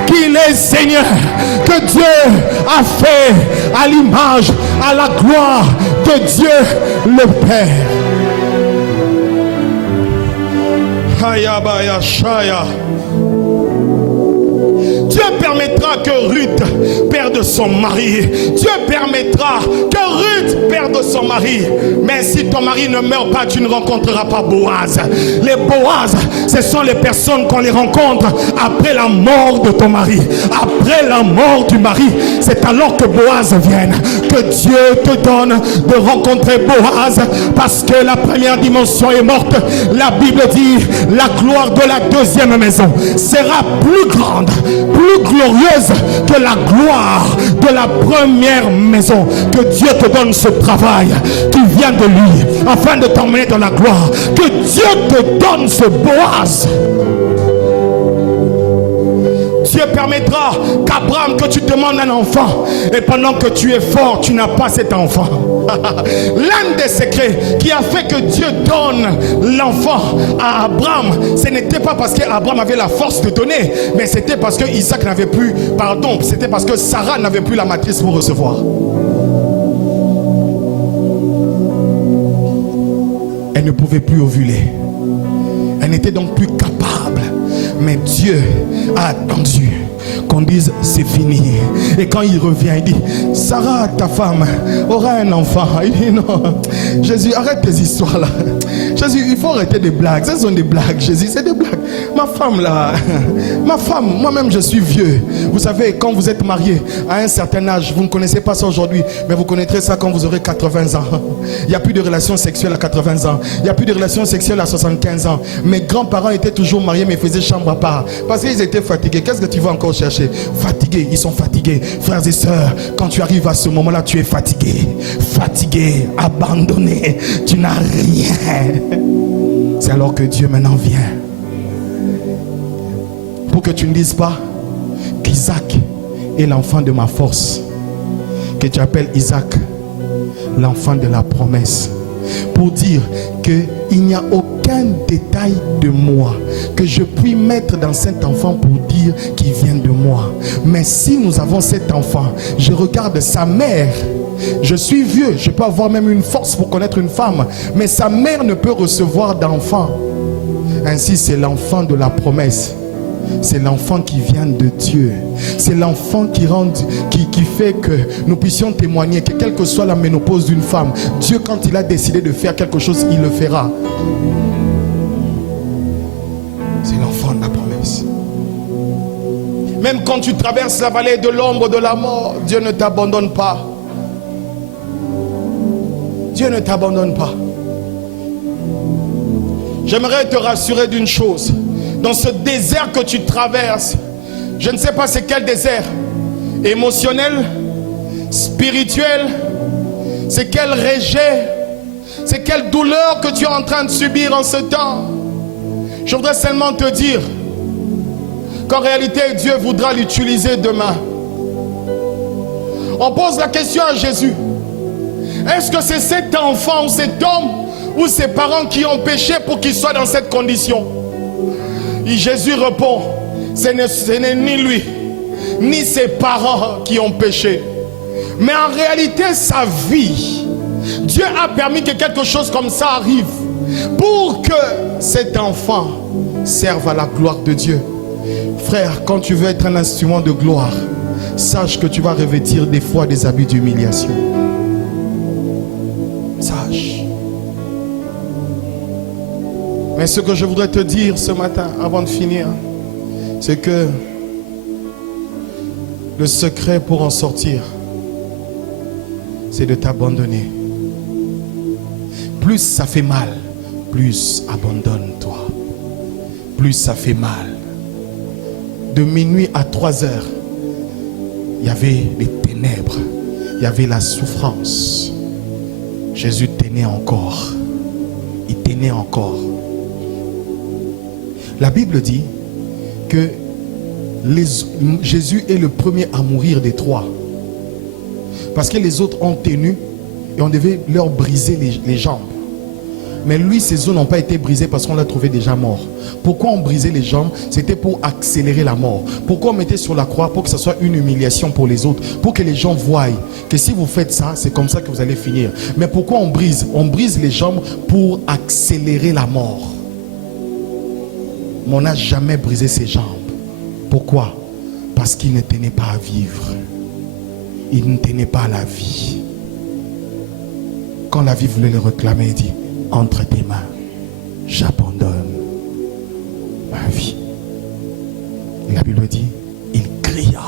qu'il est Seigneur, que Dieu a fait à l'image, à la gloire de Dieu le Père. Hayabaya Shaya. Dieu permettra que Ruth perde son mari. Dieu permettra que Ruth perde son mari. Mais si ton mari ne meurt pas, tu ne rencontreras pas Boaz. Les Boaz, ce sont les personnes qu'on les rencontre après la mort de ton mari. Après la mort du mari, c'est alors que Boaz vienne. Que Dieu te donne de rencontrer Boaz, parce que la première dimension est morte. La Bible dit, la gloire de la deuxième maison sera plus grande, plus glorieuse que la gloire de la première maison. Que Dieu te donne ce travail qui vient de lui, afin de t'emmener dans la gloire. Que Dieu te donne ce Boaz. Dieu permettra qu'Abraham, que tu demandes un enfant, et pendant que tu es fort, tu n'as pas cet enfant. L'un des secrets qui a fait que Dieu donne l'enfant à Abraham, ce n'était pas parce qu'Abraham avait la force de donner, mais c'était parce que Isaac n'avait plus, c'était parce que Sarah n'avait plus la matrice pour recevoir. Elle ne pouvait plus ovuler. Elle n'était donc plus capable. Mais Dieu a attendu qu'on dise c'est fini. Et quand il revient, il dit, Sarah, ta femme, aura un enfant. Il dit non, Jésus, arrête tes histoires là. Jésus, il faut arrêter des blagues. Ce sont des blagues, Jésus, c'est des blagues. Ma femme là, ma femme, moi-même je suis vieux. Vous savez, quand vous êtes marié à un certain âge, vous ne connaissez pas ça aujourd'hui, mais vous connaîtrez ça quand vous aurez 80 ans. Il n'y a plus de relations sexuelles à 80 ans. Il n'y a plus de relations sexuelles à 75 ans. Mes grands-parents étaient toujours mariés, mais ils faisaient chambre à part. Parce qu'ils étaient fatigués. Qu'est-ce que tu vas encore chercher? Fatigués, ils sont fatigués. Frères et sœurs, quand tu arrives à ce moment-là, tu es fatigué. Fatigué, abandonné. Tu n'as rien. C'est alors que Dieu maintenant vient. Pour que tu ne dises pas qu'Isaac est l'enfant de ma force, que tu appelles Isaac l'enfant de la promesse. Pour dire qu'il n'y a aucun détail de moi que je puis mettre dans cet enfant pour dire qu'il vient de moi. Mais si nous avons cet enfant, je regarde sa mère. Je suis vieux, je peux avoir même une force pour connaître une femme, mais sa mère ne peut recevoir d'enfant. Ainsi, c'est l'enfant de la promesse. C'est l'enfant qui vient de Dieu. C'est l'enfant qui fait que nous puissions témoigner que quelle que soit la ménopause d'une femme, Dieu, quand il a décidé de faire quelque chose, il le fera. C'est l'enfant de la promesse. Même quand tu traverses la vallée de l'ombre de la mort, Dieu ne t'abandonne pas. Dieu ne t'abandonne pas. J'aimerais te rassurer d'une chose. Dans ce désert que tu traverses, je ne sais pas c'est quel désert, émotionnel, spirituel, c'est quel rejet, c'est quelle douleur que tu es en train de subir en ce temps. Je voudrais seulement te dire qu'en réalité Dieu voudra l'utiliser demain. On pose la question à Jésus. Est-ce que c'est cet enfant ou cet homme ou ses parents qui ont péché pour qu'il soit dans cette condition? Et Jésus répond, ce n'est ni lui, ni ses parents qui ont péché. Mais en réalité, sa vie, Dieu a permis que quelque chose comme ça arrive pour que cet enfant serve à la gloire de Dieu. Frère, quand tu veux être un instrument de gloire, sache que tu vas revêtir des fois des habits d'humiliation. Sache. Mais ce que je voudrais te dire ce matin, avant de finir, c'est que le secret pour en sortir, c'est de t'abandonner. Plus ça fait mal, plus abandonne-toi. Plus ça fait mal. De minuit à 3 heures, il y avait les ténèbres, il y avait la souffrance. Jésus tenait encore. Il tenait encore. La Bible dit que Jésus est le premier à mourir des 3. Parce que les autres ont tenu et on devait leur briser les jambes. Mais lui, ses os n'ont pas été brisés parce qu'on l'a trouvé déjà mort. Pourquoi on brisait les jambes? C'était pour accélérer la mort. Pourquoi on mettait sur la croix? Pour que ce soit une humiliation pour les autres. Pour que les gens voient que si vous faites ça, c'est comme ça que vous allez finir. Mais pourquoi on brise? On brise les jambes pour accélérer la mort. Mais on n'a jamais brisé ses jambes. Pourquoi? Parce qu'il ne tenait pas à vivre. Il ne tenait pas à la vie. Quand la vie voulait le réclamer, il dit, entre tes mains, j'abandonne ma vie. Et la Bible dit, il cria,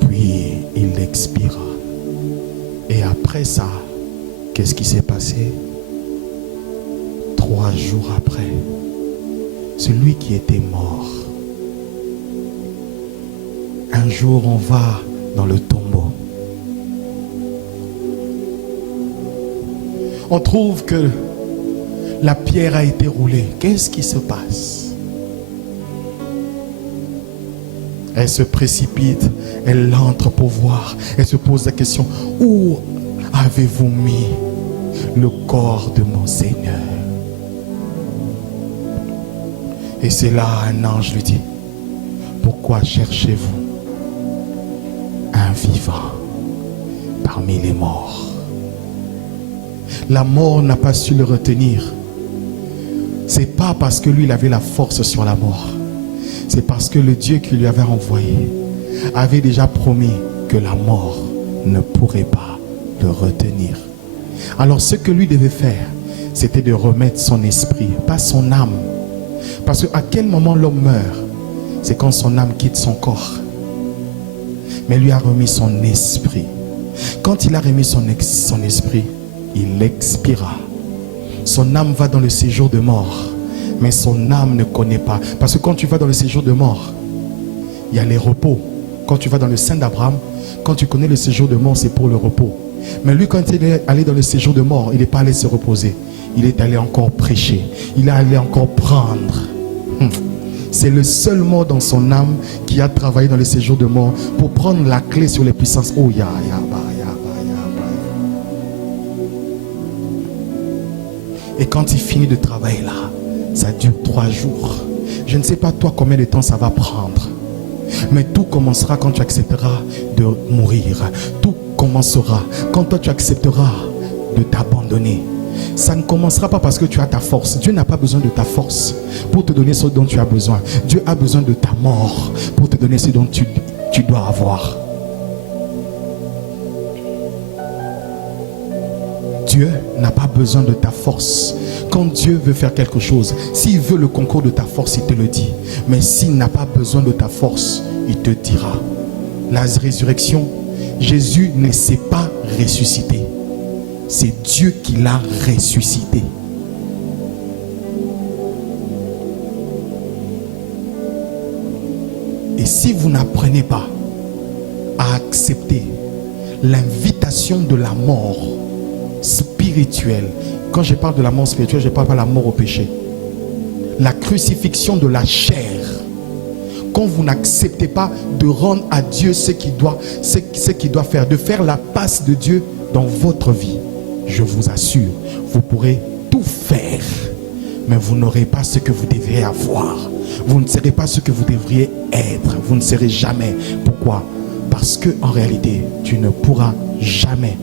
puis il expira. Et après ça, qu'est-ce qui s'est passé? 3 jours après, celui qui était mort, un jour on va dans le tombeau. On trouve que la pierre a été roulée. Qu'est-ce qui se passe? Elle se précipite, elle entre pour voir. Elle se pose la question, où avez-vous mis le corps de mon Seigneur? Et c'est là un ange lui dit, pourquoi cherchez-vous un vivant parmi les morts? La mort n'a pas su le retenir. C'est pas parce que lui il avait la force sur la mort. C'est parce que le Dieu qui lui avait envoyé avait déjà promis que la mort ne pourrait pas le retenir. Alors ce que lui devait faire, c'était de remettre son esprit, pas son âme. Parce qu'à quel moment l'homme meurt? C'est quand son âme quitte son corps. Mais lui a remis son esprit. Quand il a remis son esprit, il expira. Son âme va dans le séjour de mort, mais son âme ne connaît pas. Parce que quand tu vas dans le séjour de mort, il y a les repos. Quand tu vas dans le sein d'Abraham, quand tu connais le séjour de mort, c'est pour le repos. Mais lui, quand il est allé dans le séjour de mort, il n'est pas allé se reposer. Il est allé encore prêcher. Il est allé encore prendre. C'est le seul mort dans son âme qui a travaillé dans le séjour de mort pour prendre la clé sur les puissances. Oh, Et quand il finit de travailler là, ça dure 3 jours. Je ne sais pas toi combien de temps ça va prendre. Mais tout commencera quand tu accepteras de mourir. Tout commencera quand toi tu accepteras de t'abandonner. Ça ne commencera pas parce que tu as ta force. Dieu n'a pas besoin de ta force pour te donner ce dont tu as besoin. Dieu a besoin de ta mort pour te donner ce dont tu dois avoir. Dieu n'a pas besoin de ta force. Quand Dieu veut faire quelque chose, s'il veut le concours de ta force, il te le dit. Mais s'il n'a pas besoin de ta force, il te dira. La résurrection, Jésus ne s'est pas ressuscité. C'est Dieu qui l'a ressuscité. Et si vous n'apprenez pas à accepter l'invitation de la mort spirituelle, quand je parle de la mort spirituelle, je ne parle pas de la mort au péché, la crucifixion de la chair, quand vous n'acceptez pas de rendre à Dieu ce qu'il doit faire, de faire la passe de Dieu dans votre vie, je vous assure, vous pourrez tout faire, mais vous n'aurez pas ce que vous devriez avoir. Vous ne serez pas ce que vous devriez être. Vous ne serez jamais. Pourquoi? Parce que en réalité, tu ne pourras jamais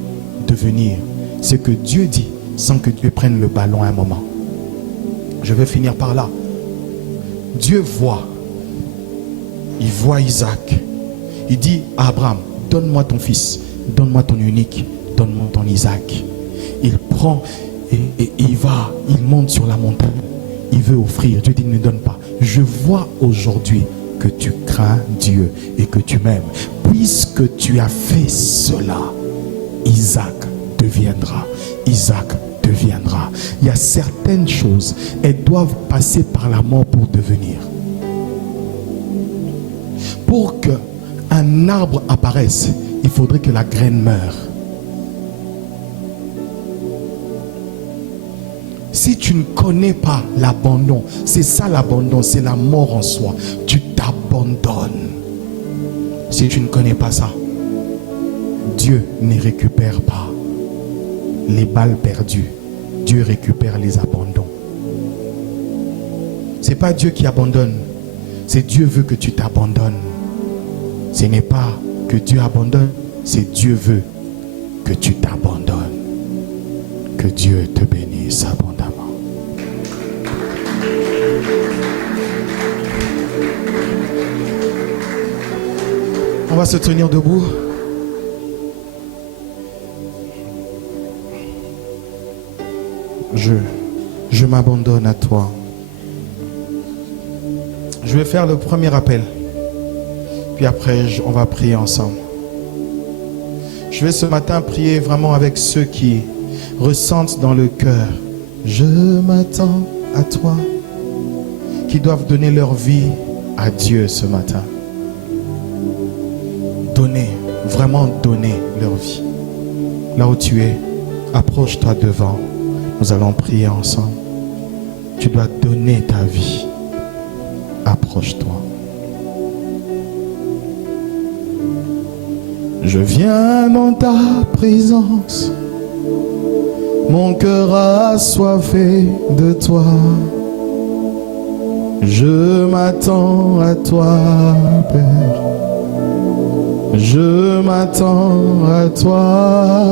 devenir ce que Dieu dit sans que Dieu prenne le ballon à un moment. Je vais finir par là. Dieu voit. Il voit Isaac. Il dit à Abraham, donne-moi ton fils, donne-moi ton unique, donne-moi ton Isaac. Il prend et il va, il monte sur la montagne. Il veut offrir. Dieu dit, ne donne pas. Je vois aujourd'hui que tu crains Dieu et que tu m'aimes. Puisque tu as fait cela, Isaac deviendra. Isaac deviendra. Il y a certaines choses, elles doivent passer par la mort pour devenir. Pour qu'un arbre apparaisse, il faudrait que la graine meure. Si tu ne connais pas l'abandon, c'est ça l'abandon, c'est la mort en soi. Tu t'abandonnes. Si tu ne connais pas ça, Dieu ne récupère pas les balles perdues. Dieu récupère les abandons. Ce n'est pas Dieu qui abandonne, c'est Dieu veut que tu t'abandonnes. Ce n'est pas que Dieu abandonne, c'est Dieu veut que tu t'abandonnes. Que Dieu te bénisse abondamment. On va se tenir debout. Je m'abandonne à toi. Je vais faire le premier appel. Puis après, on va prier ensemble. Je vais ce matin prier vraiment avec ceux qui ressentent dans le cœur. Je m'attends à toi. Qui doivent donner leur vie à Dieu ce matin. Donner, vraiment donner leur vie. Là où tu es, approche-toi devant. Nous allons prier ensemble. Tu dois donner ta vie. Approche-toi. Je viens dans ta présence. Mon cœur a assoiffé de toi. Je m'attends à toi, Père. Je m'attends à toi.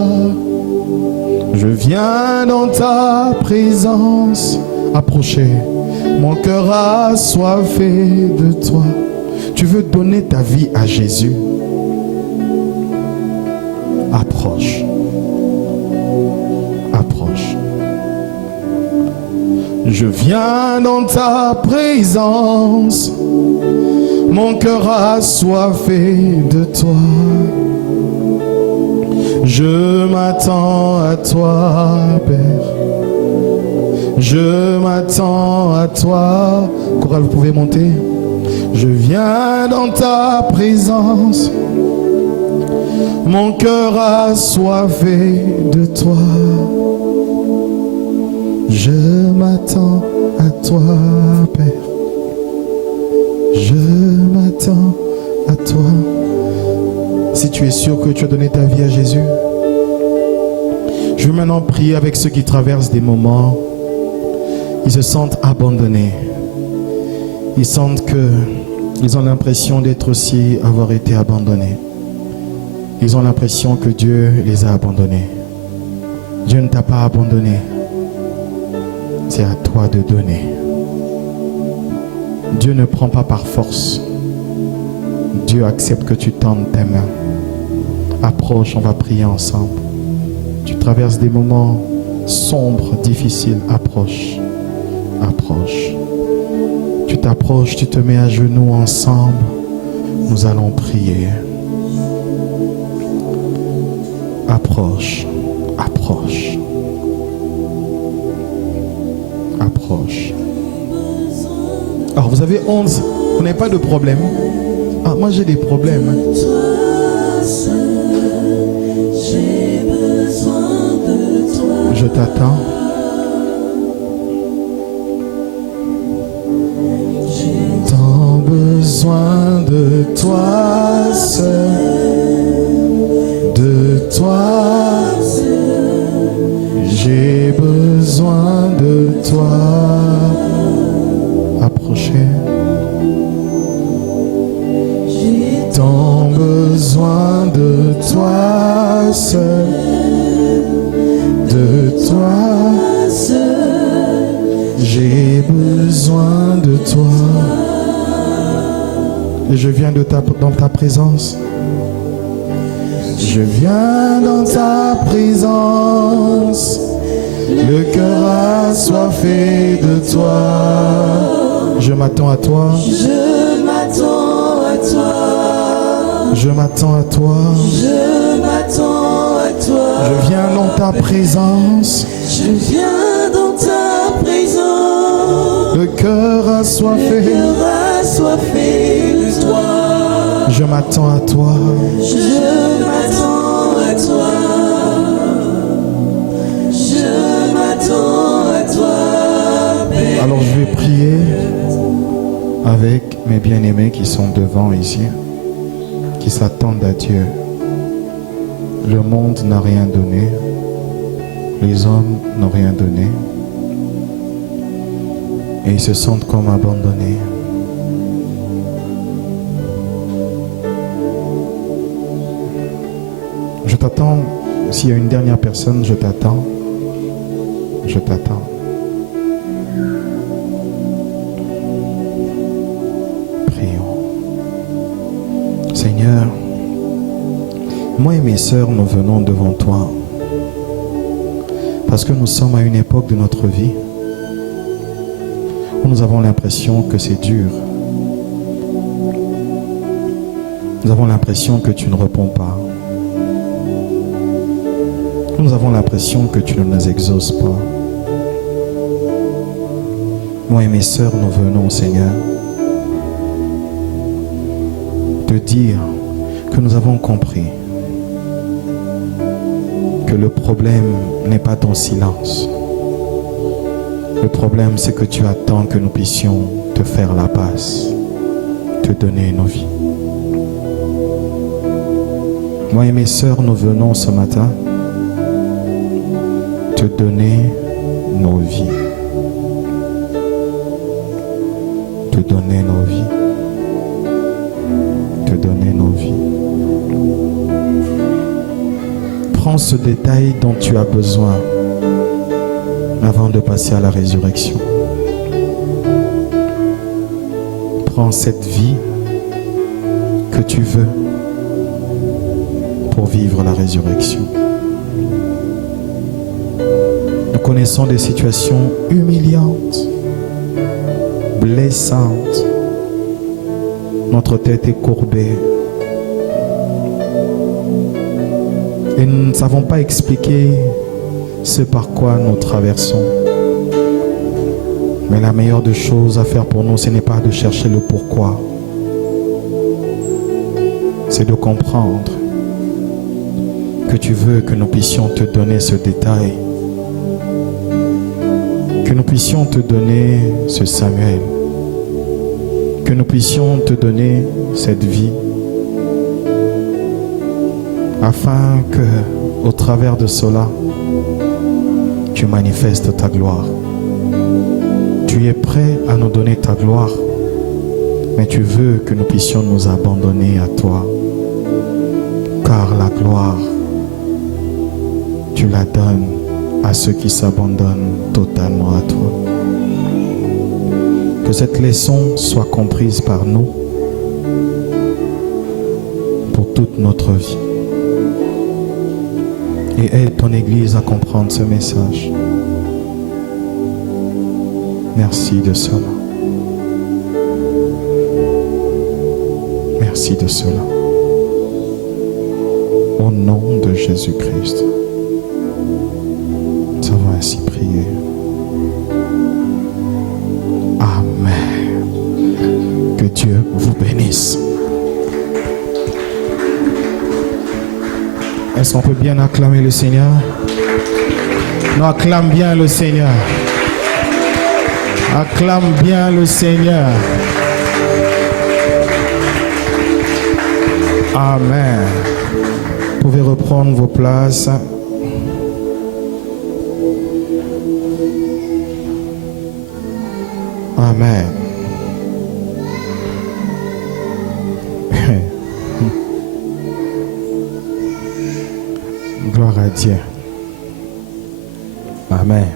Je viens dans ta présence. Approchez. Mon cœur a assoiffé de toi. Tu veux donner ta vie à Jésus. Approche. Approche. Je viens dans ta présence. Mon cœur a assoiffé de toi. Je m'attends à toi, Père. Je m'attends à toi. Chorale, vous pouvez monter. Je viens dans ta présence. Mon cœur a assoiffé de toi. Je m'attends à toi, Père. Je m'attends à toi. Si tu es sûr que tu as donné ta vie à Jésus, je veux maintenant prier avec ceux qui traversent des moments. Ils se sentent abandonnés. Ils sentent qu'ils ont l'impression d'être aussi, avoir été abandonnés. Ils ont l'impression que Dieu les a abandonnés. Dieu ne t'a pas abandonné. C'est à toi de donner. Dieu ne prend pas par force. Dieu accepte que tu tendes tes mains. Approche, on va prier ensemble. Tu traverses des moments sombres, difficiles. Approche. Approche. Tu t'approches, tu te mets à genoux ensemble. Nous allons prier. Approche. Approche. Approche. Alors vous avez 11, vous n'avez pas de problème. Ah, moi j'ai des problèmes. Je t'attends. Tant besoin de toi seul, de toi seul. Et je viens dans ta présence. Je viens dans ta présence. Le cœur assoiffé de toi. Je m'attends à toi. Je m'attends à toi. Je m'attends à toi. Je m'attends à toi. Je viens dans ta présence. Je viens dans ta présence. Le cœur assoiffé. Le cœur assoiffé de toi. Je m'attends à toi. Je m'attends à toi. Je m'attends à toi, Père. Alors je vais prier avec mes bien-aimés qui sont devant ici, qui s'attendent à Dieu. Le monde n'a rien donné, les hommes n'ont rien donné, et ils se sentent comme abandonnés. Je t'attends, s'il y a une dernière personne, je t'attends. Je t'attends. Prions. Seigneur, moi et mes sœurs, nous venons devant toi parce que nous sommes à une époque de notre vie où nous avons l'impression que c'est dur. Nous avons l'impression que tu ne réponds pas. Nous avons l'impression que tu ne nous exauces pas. Moi et mes sœurs, nous venons, Seigneur, te dire que nous avons compris que le problème n'est pas ton silence. Le problème, c'est que tu attends que nous puissions te faire la passe, te donner nos vies. Moi et mes sœurs, nous venons ce matin te donner nos vies. Te donner nos vies. Te donner nos vies. Prends ce détail dont tu as besoin avant de passer à la résurrection. Prends cette vie que tu veux pour vivre la résurrection. Nous connaissons des situations humiliantes, blessantes. Notre tête est courbée. Et nous ne savons pas expliquer ce par quoi nous traversons. Mais la meilleure des choses à faire pour nous, ce n'est pas de chercher le pourquoi. C'est de comprendre que tu veux que nous puissions te donner ce détail. Que nous puissions te donner ce Samuel. Que nous puissions te donner cette vie. Afin que, au travers de cela, tu manifestes ta gloire. Tu es prêt à nous donner ta gloire, mais tu veux que nous puissions nous abandonner à toi. Car la gloire, tu la donnes à ceux qui s'abandonnent totalement à toi. Que cette leçon soit comprise par nous pour toute notre vie. Et aide ton Église à comprendre ce message. Merci de cela. Merci de cela. Au nom de Jésus-Christ, nous avons ainsi prié. Amen. Que Dieu vous bénisse. Est-ce qu'on peut bien acclamer le Seigneur? Nous acclame bien le Seigneur. Acclame bien le Seigneur. Amen. Vous pouvez reprendre vos places. Amen. Gloire à Dieu. Amen.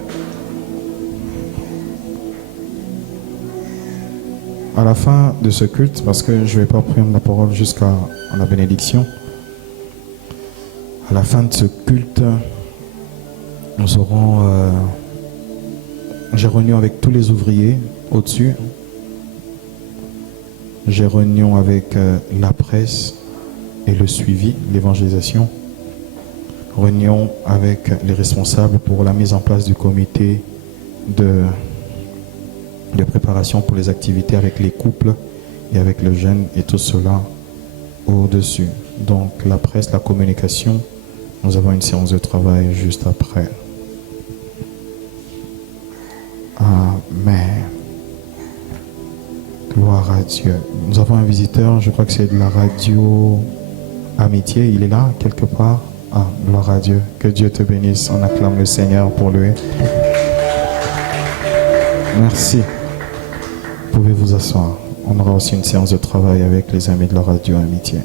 à la fin de ce culte, parce que je ne vais pas prendre la parole jusqu'à la bénédiction, à la fin de ce culte, nous aurons j'ai réunion avec tous les ouvriers au-dessus. J'ai réunion avec la presse et le suivi, l'évangélisation. Réunion avec les responsables pour la mise en place du comité de préparation pour les activités avec les couples et avec le jeune et tout cela au-dessus. Donc la presse, la communication, nous avons une séance de travail juste après. Amen. Gloire à Dieu. Nous avons un visiteur, je crois que c'est de la radio Amitié. Il est là, quelque part. Ah, gloire à Dieu. Que Dieu te bénisse. On acclame le Seigneur pour lui. Merci. Vous pouvez vous asseoir. On aura aussi une séance de travail avec les amis de la radio Amitié.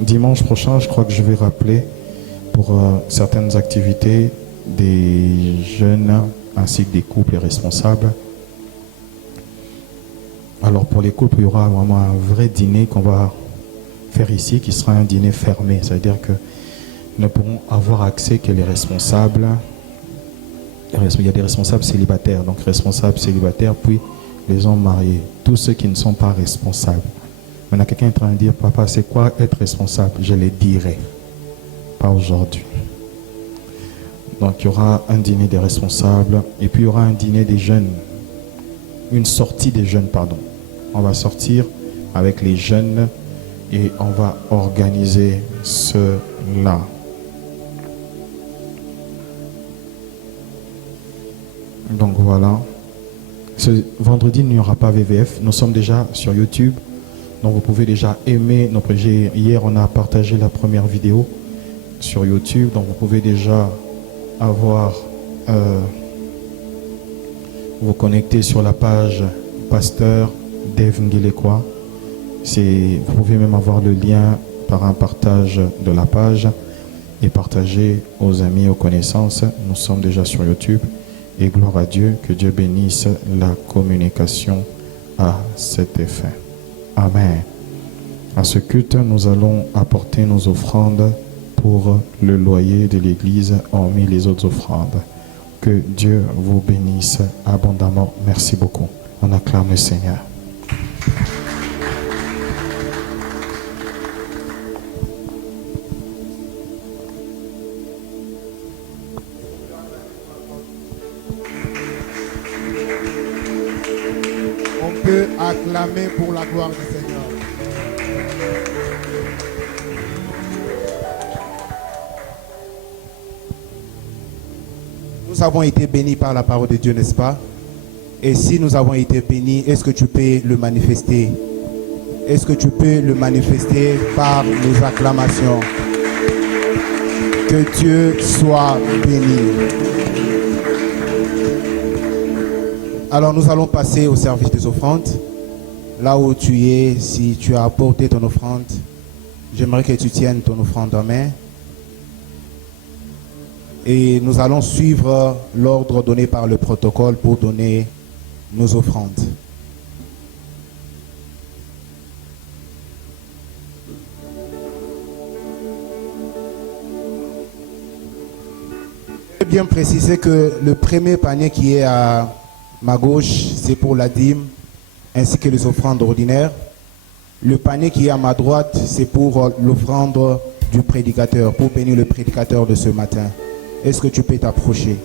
Dimanche prochain, je crois que je vais rappeler pour certaines activités des jeunes ainsi que des couples et responsables. Alors pour les couples, il y aura vraiment un vrai dîner qu'on va faire ici, qui sera un dîner fermé. C'est-à-dire que ne pourront avoir accès que les responsables. Il y a des responsables célibataires, donc responsables célibataires, puis les hommes mariés. Tous ceux qui ne sont pas responsables. Maintenant, quelqu'un est en train de dire, papa, c'est quoi être responsable? Je les dirai. Pas aujourd'hui. Donc, il y aura un dîner des responsables et puis il y aura un dîner des jeunes. Une sortie des jeunes, pardon. On va sortir avec les jeunes et on va organiser cela. Donc, voilà. Ce vendredi, il n'y aura pas VVF. Nous sommes déjà sur YouTube. Donc, vous pouvez déjà aimer notre projet. Hier, on a partagé la première vidéo sur YouTube. Donc, vous pouvez déjà avoir vous connecter sur la page Pasteur Dave Ngilekwa. Vous pouvez même avoir le lien par un partage de la page et partager aux amis, aux connaissances. Nous sommes déjà sur YouTube et gloire à Dieu, que Dieu bénisse la communication à cet effet. Amen. À ce culte, nous allons apporter nos offrandes pour le loyer de l'église, hormis les autres offrandes. Que Dieu vous bénisse abondamment. Merci beaucoup. On acclame le Seigneur. On peut acclamer pour la gloire du Seigneur. Nous avons été bénis par la parole de Dieu, n'est-ce pas? Et si nous avons été bénis, est-ce que tu peux le manifester? Est-ce que tu peux le manifester par nos acclamations? Que Dieu soit béni. Alors nous allons passer au service des offrandes. Là où tu es, si tu as apporté ton offrande, j'aimerais que tu tiennes ton offrande en main. Et nous allons suivre l'ordre donné par le protocole pour donner nos offrandes. Je vais bien préciser que le premier panier qui est à ma gauche, c'est pour la dîme ainsi que les offrandes ordinaires. Le panier qui est à ma droite, c'est pour l'offrande du prédicateur, pour bénir le prédicateur de ce matin. Est-ce que tu peux t'approcher?